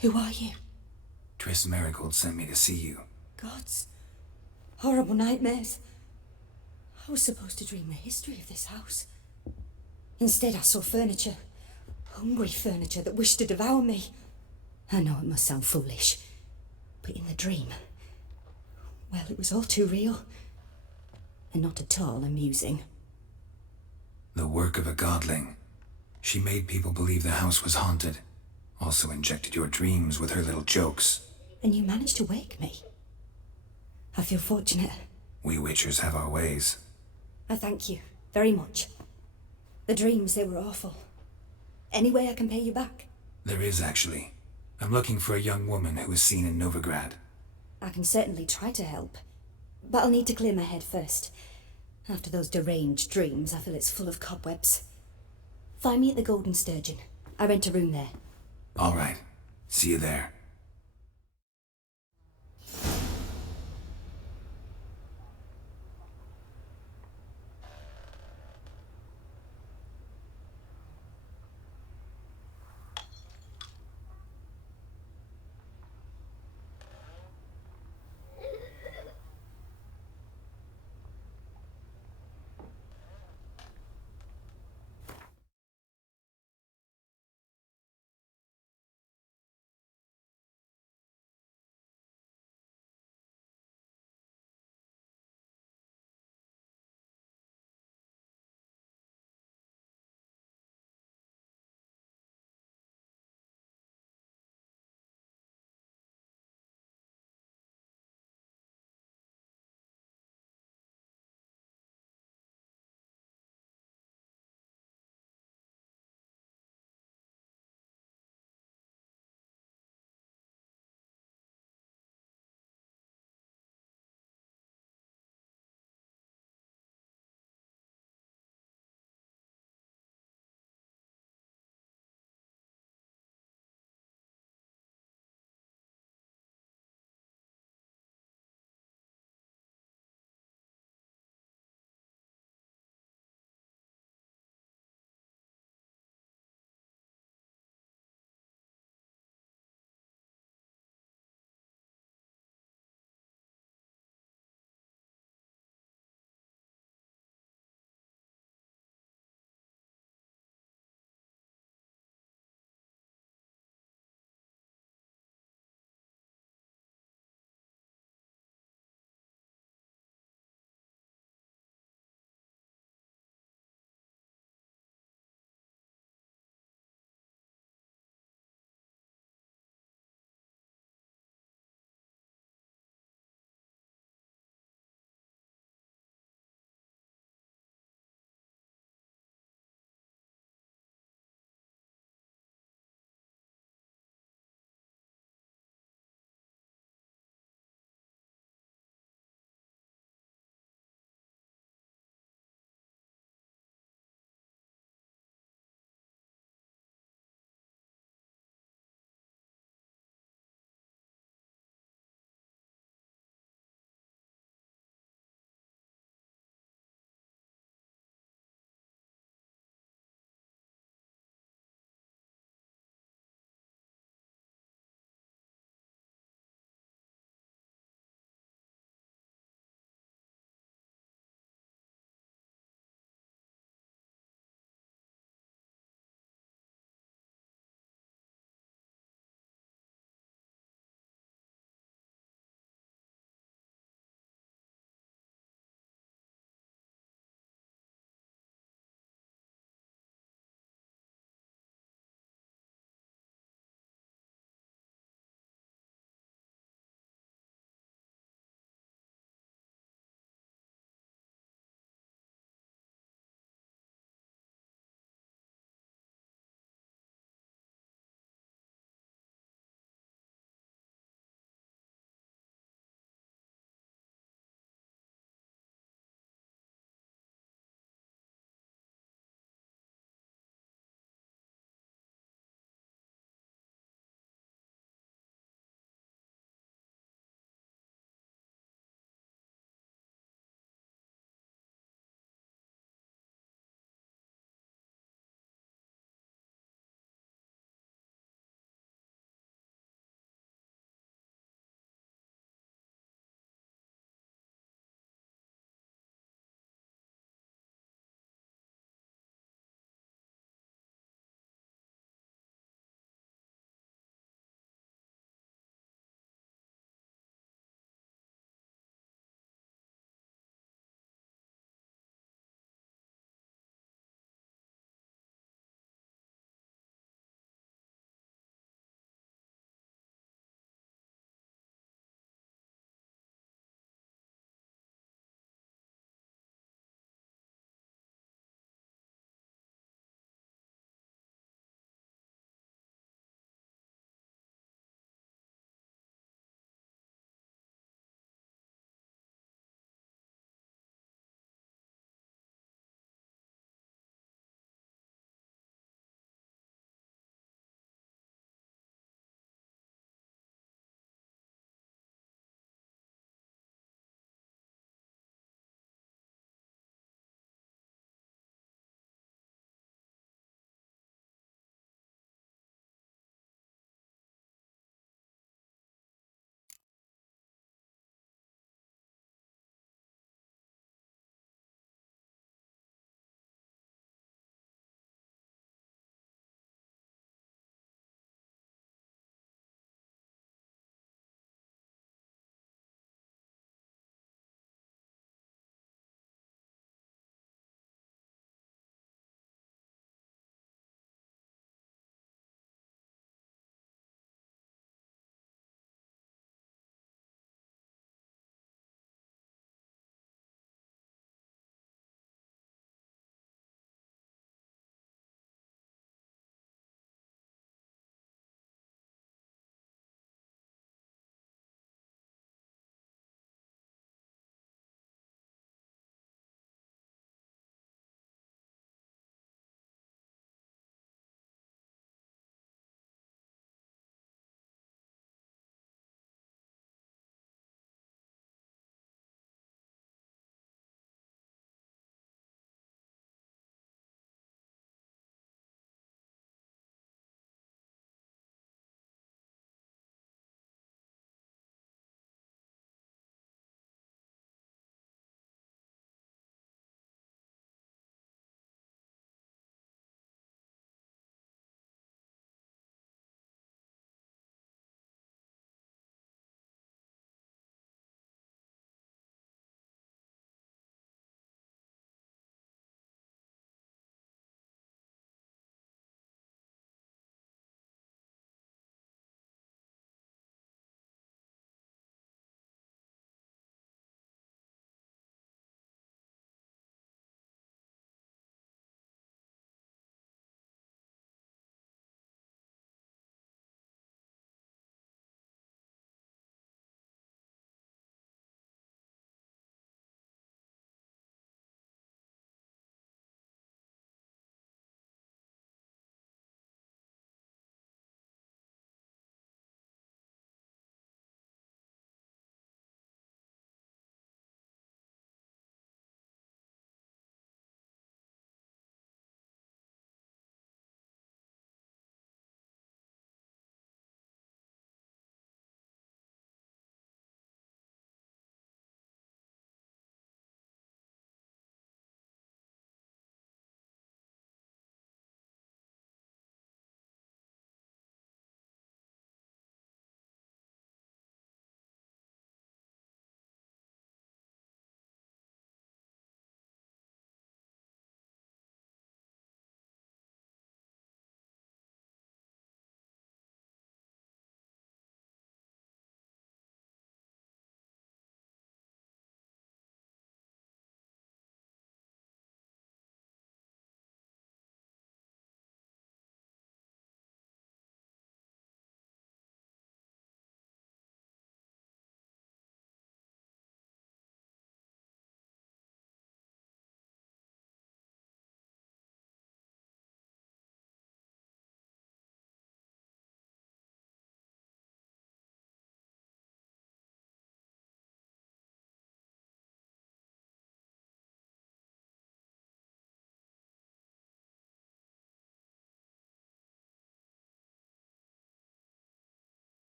Who are you? Triss Marigold sent me to see you. Gods. Horrible nightmares. I was supposed to dream the history of this house. Instead, I saw furniture. Hungry furniture that wished to devour me. I know it must sound foolish, but in the dream, well, it was all too real. And not at all amusing. The work of a godling. She made people believe the house was haunted. Also injected your dreams with her little jokes. And you managed to wake me. I feel fortunate. We witchers have our ways. I thank you very much. The dreams, they were awful. Any way I can pay you back? There is, actually. I'm looking for a young woman who was seen in Novigrad. I can certainly try to help. But I'll need to clear my head first. After those deranged dreams, I feel it's full of cobwebs. Find me at the Golden Sturgeon. I rent a room there. All right. See you there.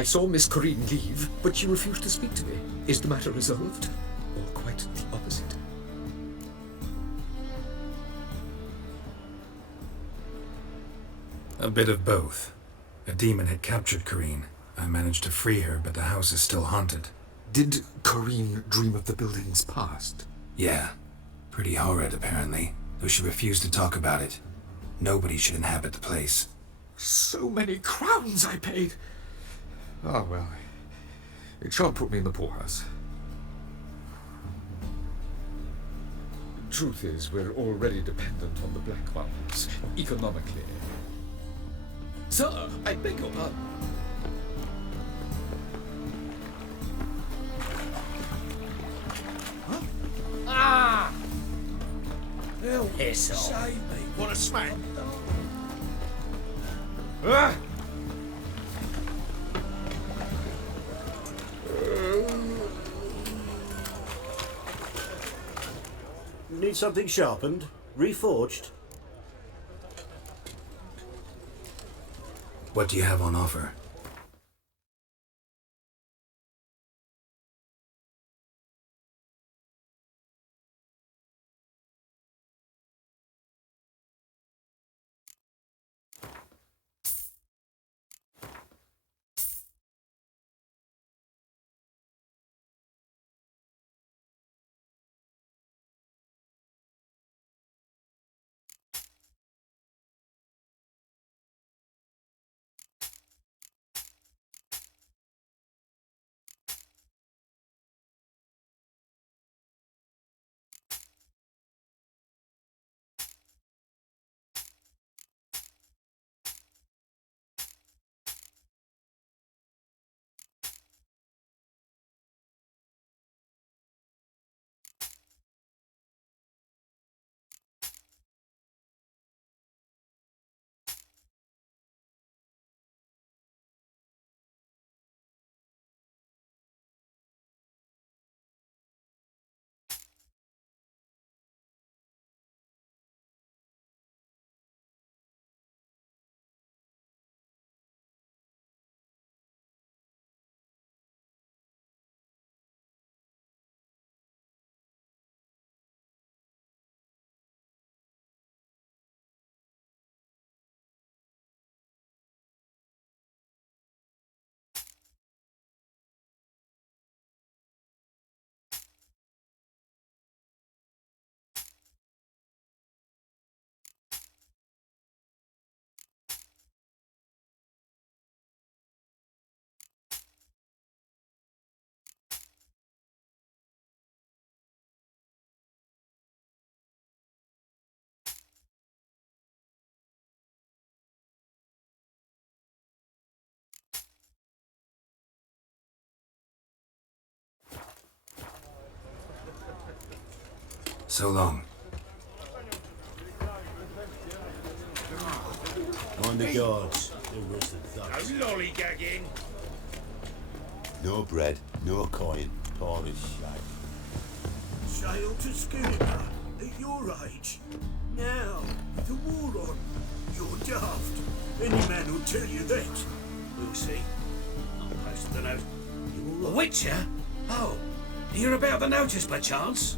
I saw Miss Corrine leave, but she refused to speak to me. Is the matter resolved? Or quite the opposite? A bit of both. A demon had captured Corrine. I managed to free her, but the house is still haunted. Did Corrine dream of the building's past? Yeah. Pretty horrid, apparently, though she refused to talk about it. Nobody should inhabit the place. So many crowns I paid! Ah, well, it shan't put me in the poorhouse. Truth is, we're already dependent on the Black Ones, economically. Sir, I beg your pardon. Huh? Ah! Hell, Piss off. save me. Want a smack? Ah! Need something sharpened? Reforged? What do you have on offer? So long. On the guards. They're worse than thugs. No lollygagging. No bread, no coin, poor as shite. Sail to Skinniper at your age. Now, with the war on, you're daft. Any man will tell you that. We'll see. I'll post the note. The Witcher? Oh, hear about the notice by chance?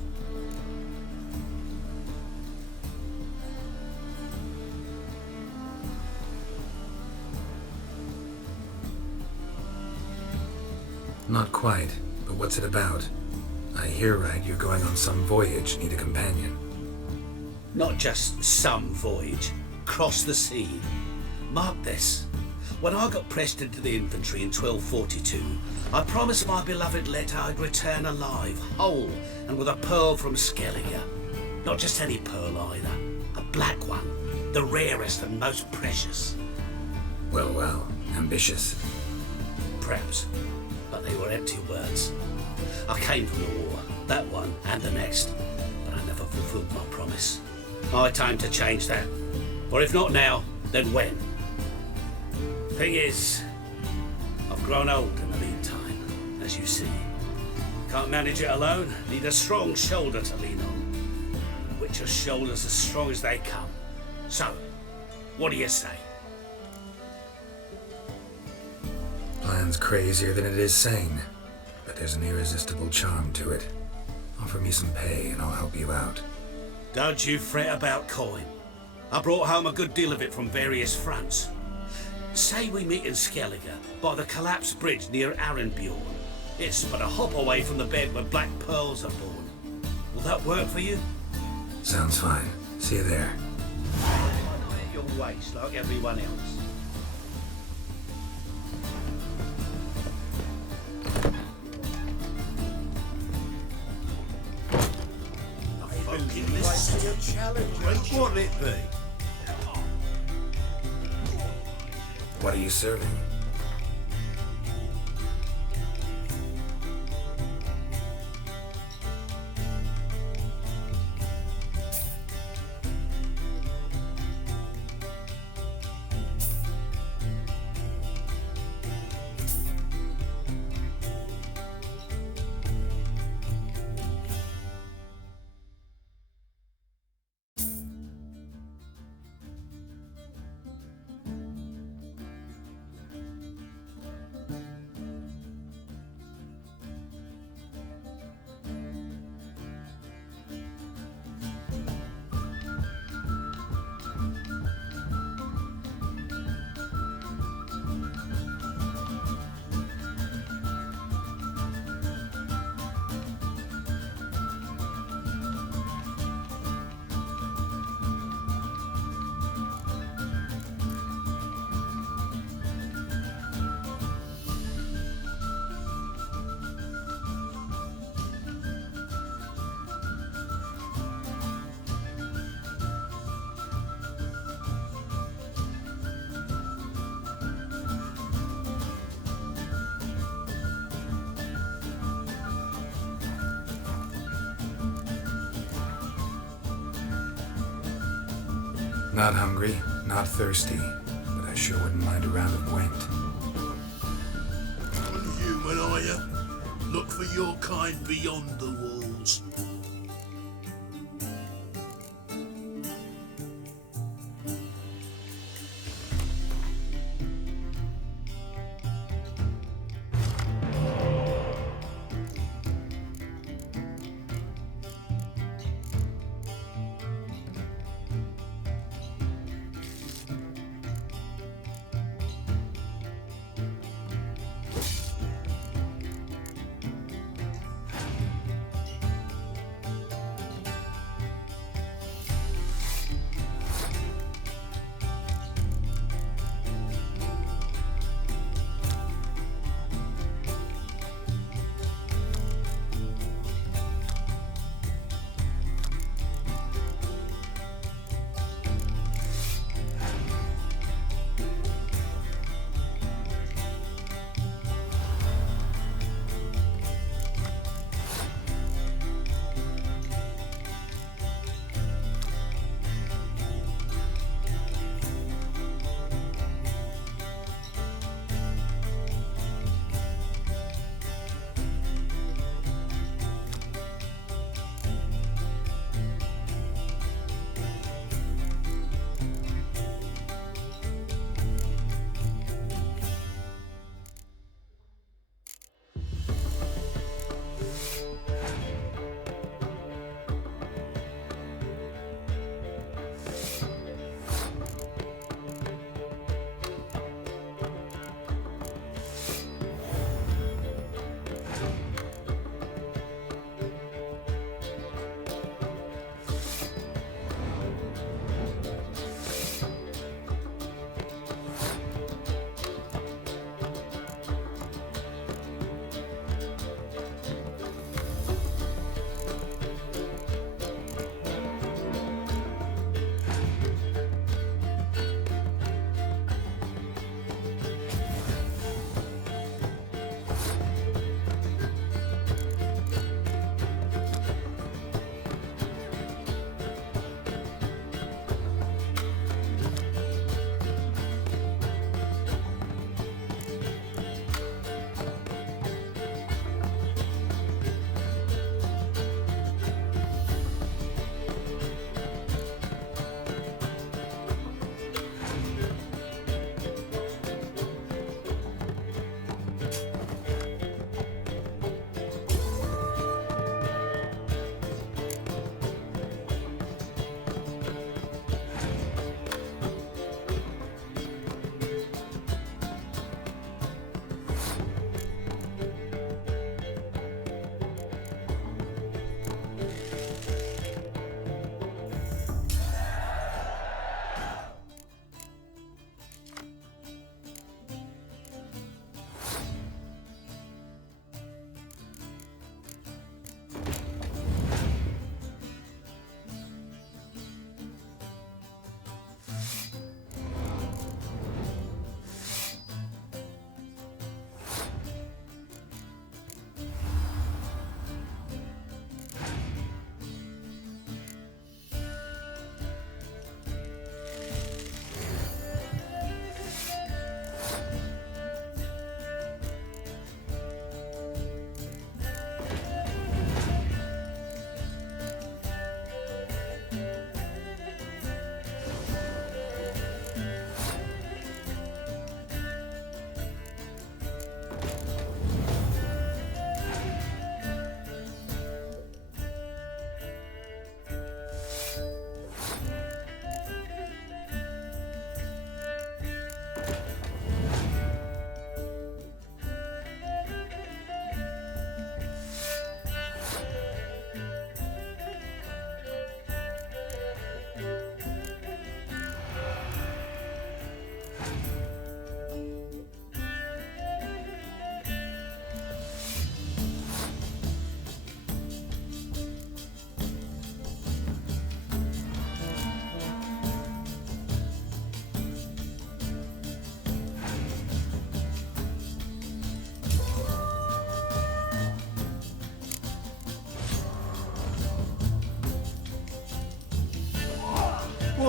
Not quite, but what's it about? I hear right you're going on some voyage, need a companion. Not just some voyage. Cross the sea. Mark this. When I got pressed into the infantry in 1242, I promised my beloved Let I'd return alive, whole, and with a pearl from Skellige. Not just any pearl either. A black one. The rarest and most precious. Well, well, ambitious. Perhaps. But they were empty words. I came from the war, that one and the next, but I never fulfilled my promise. My time to change that. Or if not now, then when? Thing is, I've grown old in the meantime, as you see. Can't manage it alone, need a strong shoulder to lean on. Witcher's shoulders as strong as they come. So, what do you say? plan's crazier than it is sane, but there's an irresistible charm to it. Offer me some pay and I'll help you out. Don't you fret about coin. I brought home a good deal of it from various fronts. Say we meet in Skellige, by the collapsed bridge near Arenbjorn. It's but a hop away from the bed where black pearls are born. Will that work for you? Sounds fine. See you there. At your waist, like everyone else. What'll it be? What are you serving? Not hungry, not thirsty, but I sure wouldn't mind a round of Gwent. Unhuman, are you? Look for your kind beyond the walls.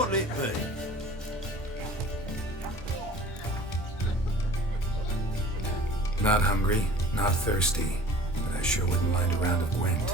What'll it be? Not hungry, not thirsty, but I sure wouldn't mind a round of Gwent.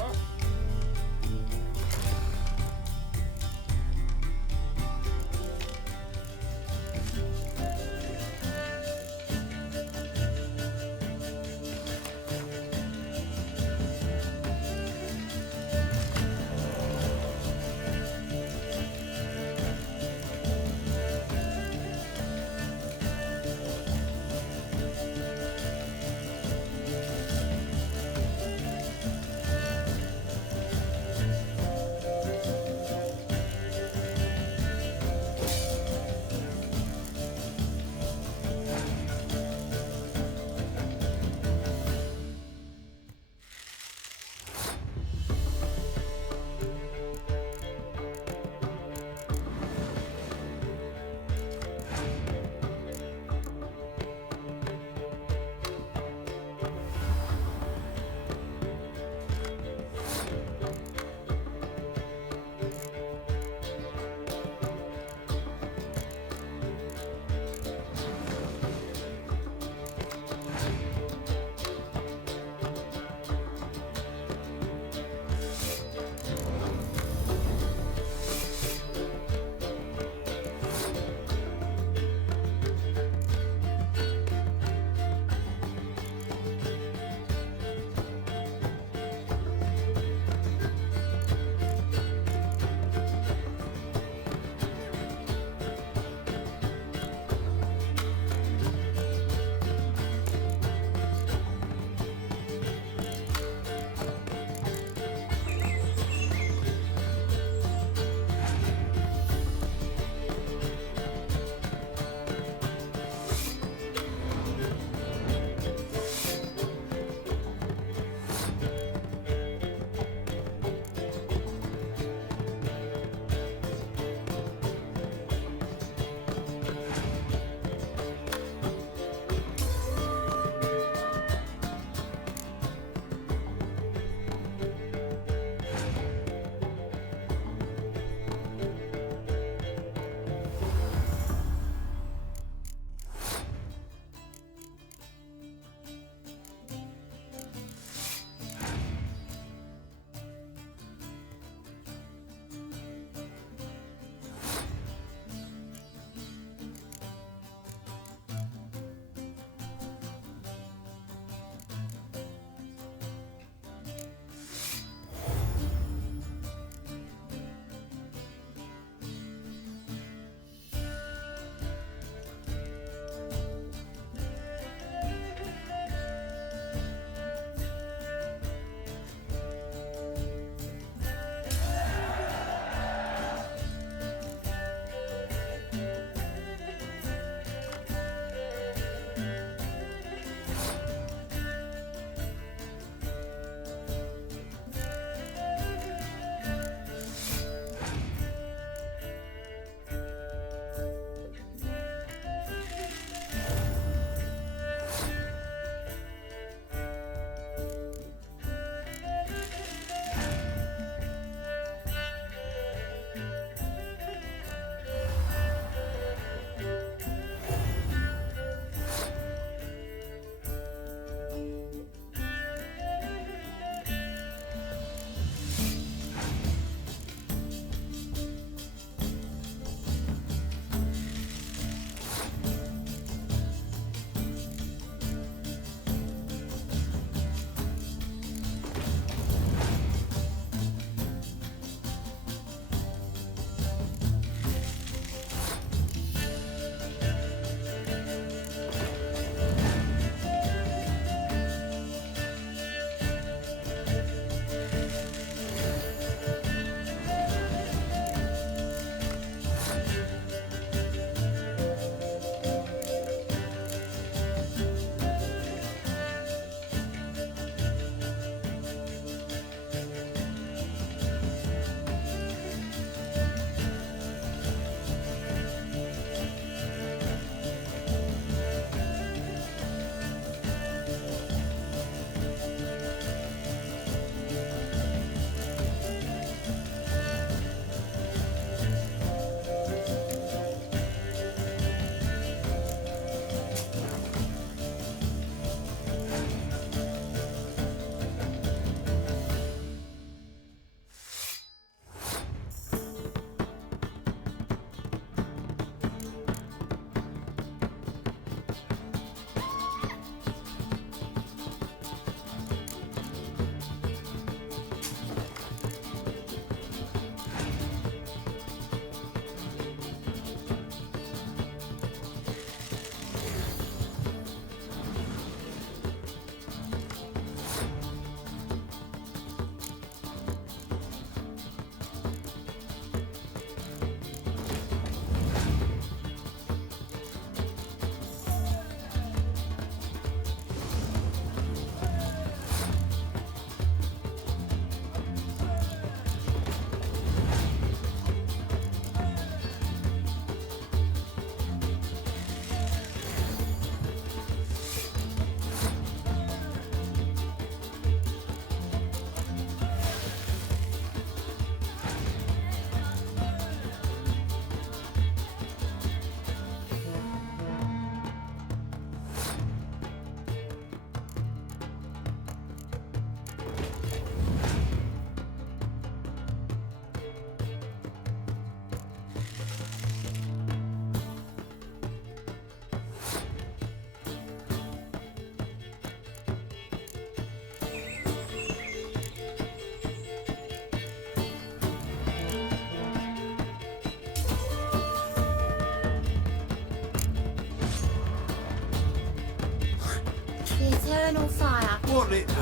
eternal fire. What'll it be?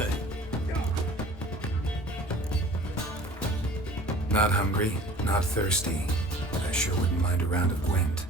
Not hungry, not thirsty, but I sure wouldn't mind a round of Gwent.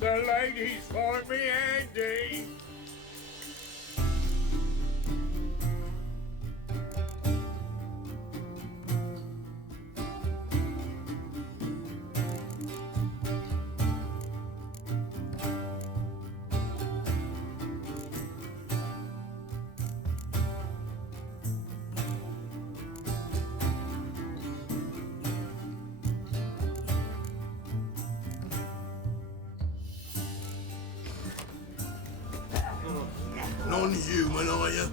The ladies for me, Andy. Non-human, are you?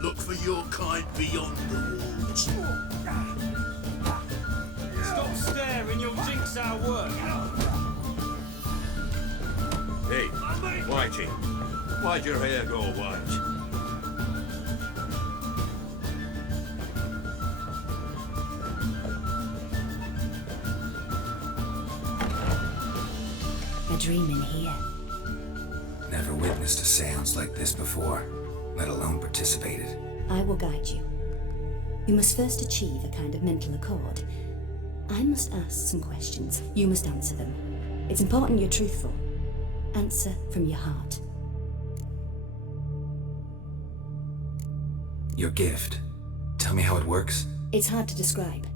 Look for your kind beyond the walls. Stop staring, you'll jinx our work. Hey, Whitey, why'd your hair go white? A dream in here. Never witnessed a seance like this before, let alone participated. I will guide you. You must first achieve a kind of mental accord. I must ask some questions. You must answer them. It's important you're truthful. Answer from your heart. Your gift. Tell me how it works. It's hard to describe.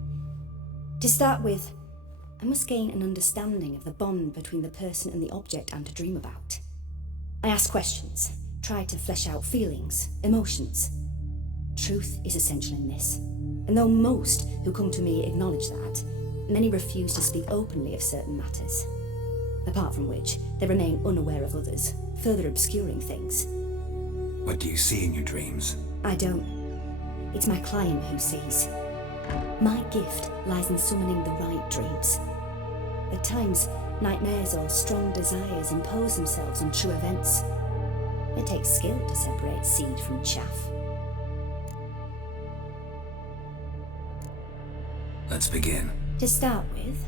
To start with, I must gain an understanding of the bond between the person and the object I'm to dream about. I ask questions, try to flesh out feelings, emotions. Truth is essential in this, and though most who come to me acknowledge that, many refuse to speak openly of certain matters. Apart from which, they remain unaware of others, further obscuring things. What do you see in your dreams? I don't. It's my client who sees. My gift lies in summoning the right dreams. At times, nightmares or strong desires impose themselves on true events. It takes skill to separate seed from chaff. Let's begin. To start with,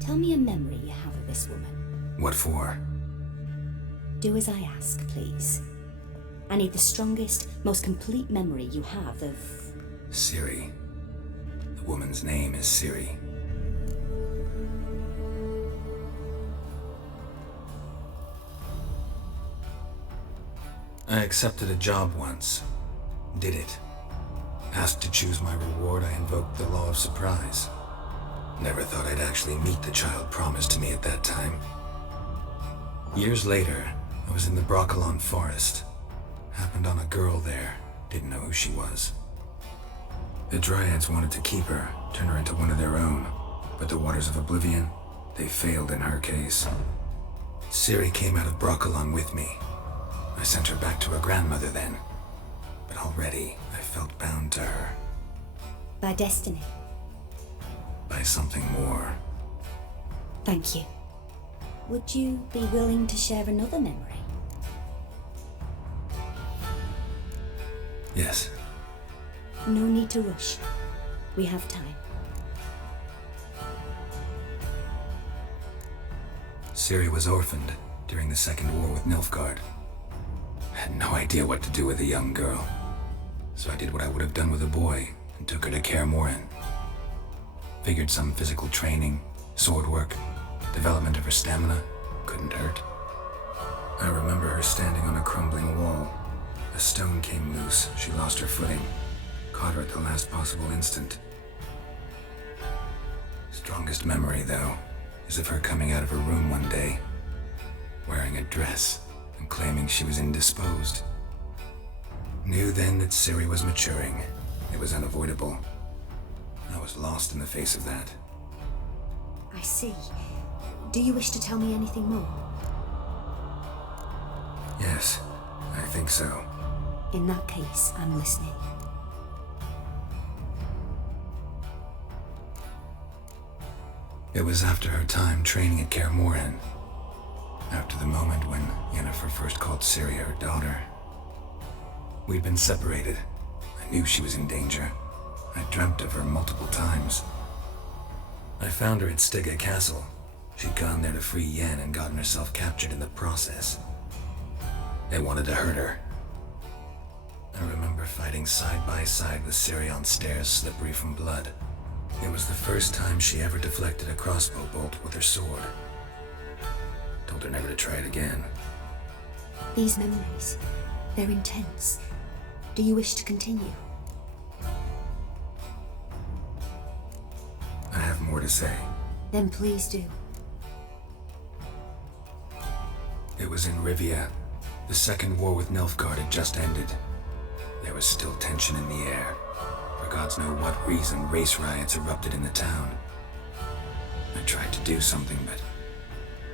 tell me a memory you have of this woman. What for? Do as I ask, please. I need the strongest, most complete memory you have of... Ciri. The woman's name is Ciri. I accepted a job once. Did it. Asked to choose my reward, I invoked the law of surprise. Never thought I'd actually meet the child promised to me at that time. Years later, I was in the Broccolon forest. Happened on a girl there. Didn't know who she was. The Dryads wanted to keep her, turn her into one of their own. But the Waters of Oblivion, they failed in her case. Ciri came out of Broccolon with me. I sent her back to her grandmother then. But already, I felt bound to her. By destiny. By something more. Thank you. Would you be willing to share another memory? Yes. No need to rush. We have time. Ciri was orphaned during the Second War with Nilfgaard. I had no idea what to do with a young girl. So I did what I would have done with a boy and took her to Kaer Morhen. Figured some physical training, sword work, development of her stamina couldn't hurt. I remember her standing on a crumbling wall. A stone came loose, she lost her footing. Caught her at the last possible instant. Strongest memory, though, is of her coming out of her room one day, wearing a dress and claiming she was indisposed. Knew then that Ciri was maturing. It was unavoidable. I was lost in the face of that. I see. Do you wish to tell me anything more? Yes, I think so. In that case, I'm listening. It was after her time training at Kaer Morhen. After the moment when Yennefer first called Ciri her daughter. We'd been separated. I knew she was in danger. I dreamt of her multiple times. I found her at Stygga Castle. She'd gone there to free Yen and gotten herself captured in the process. They wanted to hurt her. I remember fighting side by side with Ciri on stairs slippery from blood. It was the first time she ever deflected a crossbow bolt with her sword. Told her never to try it again. These memories, they're intense. Do you wish to continue? I have more to say. Then please do. It was in Rivia. The Second War with Nilfgaard had just ended. There was still tension in the air. For gods know what reason, race riots erupted in the town. I tried to do something, but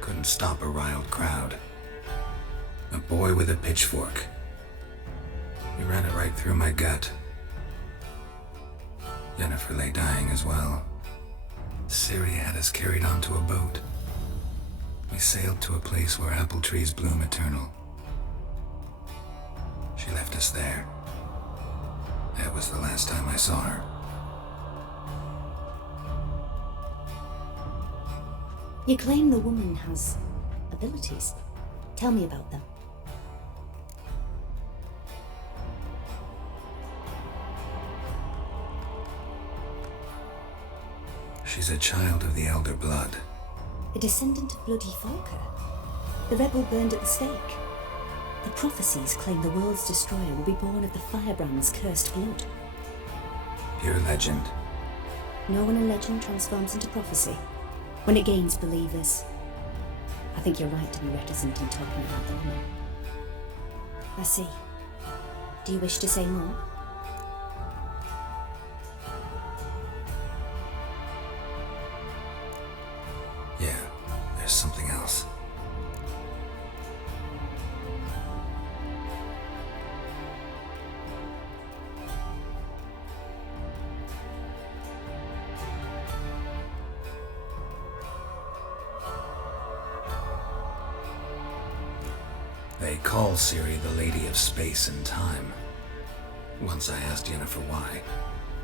couldn't stop a riled crowd. A boy with a pitchfork. He ran it right through my gut. Yennefer lay dying as well. Ciri had us carried onto a boat. We sailed to a place where apple trees bloom eternal. She left us there. That was the last time I saw her. You claim the woman has abilities. Tell me about them. She's a child of the Elder Blood. A descendant of bloody Falker. The rebel burned at the stake. The prophecies claim the world's destroyer will be born of the Firebrand's cursed blood. Pure legend. Know when a legend transforms into prophecy? When it gains believers. I think you're right to be reticent in talking about the woman. I see. Do you wish to say more? Yeah, there's something else. They call Ciri the Lady of Space and Time. Once I asked Yennefer why.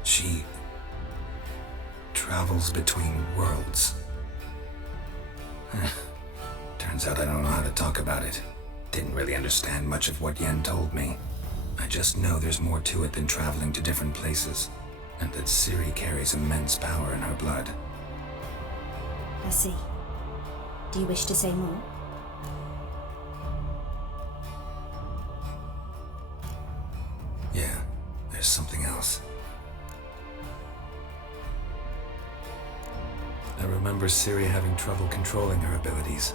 She travels between worlds. Turns out I don't know how to talk about it. Didn't really understand much of what Yen told me. I just know there's more to it than traveling to different places, and that Ciri carries immense power in her blood. I see. Do you wish to say more? Yeah, there's something else. I remember Ciri having trouble controlling her abilities.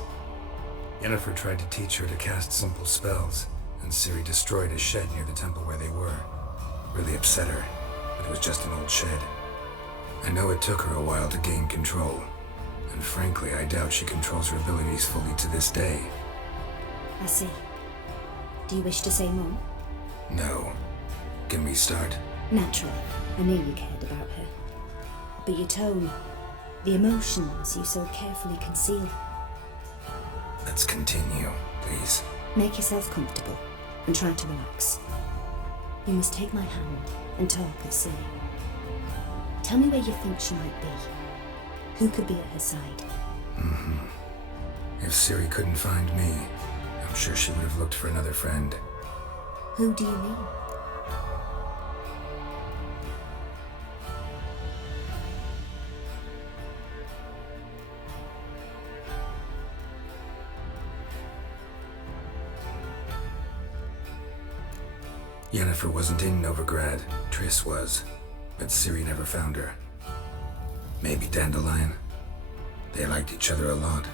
Yennefer tried to teach her to cast simple spells, and Ciri destroyed a shed near the temple where they were. Really upset her, but it was just an old shed. I know it took her a while to gain control, and frankly, I doubt she controls her abilities fully to this day. I see. Do you wish to say more? No. Can we start? Naturally. I knew you cared about her. But your tone, the emotions you so carefully conceal. Let's continue, please. Make yourself comfortable and try to relax. You must take my hand and talk of Ciri. Tell me where you think she might be. Who could be at her side? If Ciri couldn't find me, I'm sure she would have looked for another friend. Who do you mean? Yennefer wasn't in Novigrad. Triss was. But Ciri never found her. Maybe Dandelion. They liked each other a lot.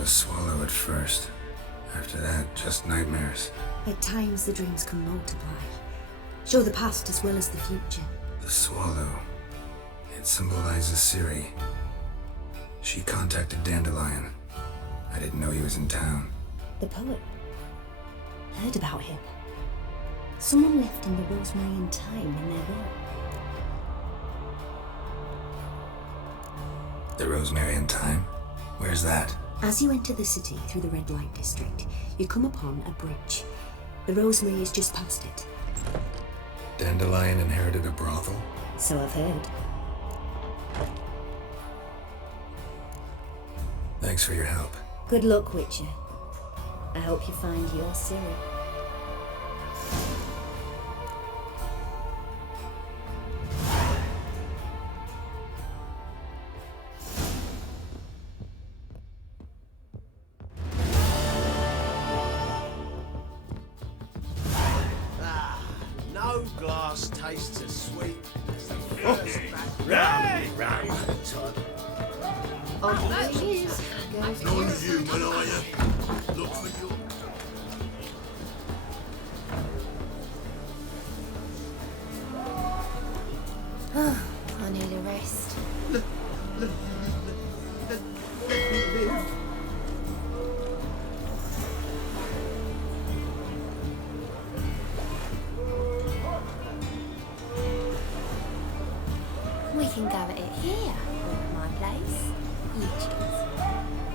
A swallow at first. After that, just nightmares. At times the dreams can multiply. Show the past as well as the future. The swallow. It symbolizes Ciri. She contacted Dandelion. I didn't know he was in town. The poet. Heard about him. Someone left in the Rosemary and Thyme in their will. The Rosemary and Thyme? Where's that? As you enter the city through the red light district, you come upon a bridge. The Rosemary is just past it. Dandelion inherited a brothel? So I've heard. Thanks for your help. Good luck, Witcher. I hope you find your Ciri. No glass tastes as sweet as the Oh. first batch. Round, Todd. Oh, here he is. Goes Non-human, are you? Look for your... I need a rest. We can go at it here, or at my place. You choose.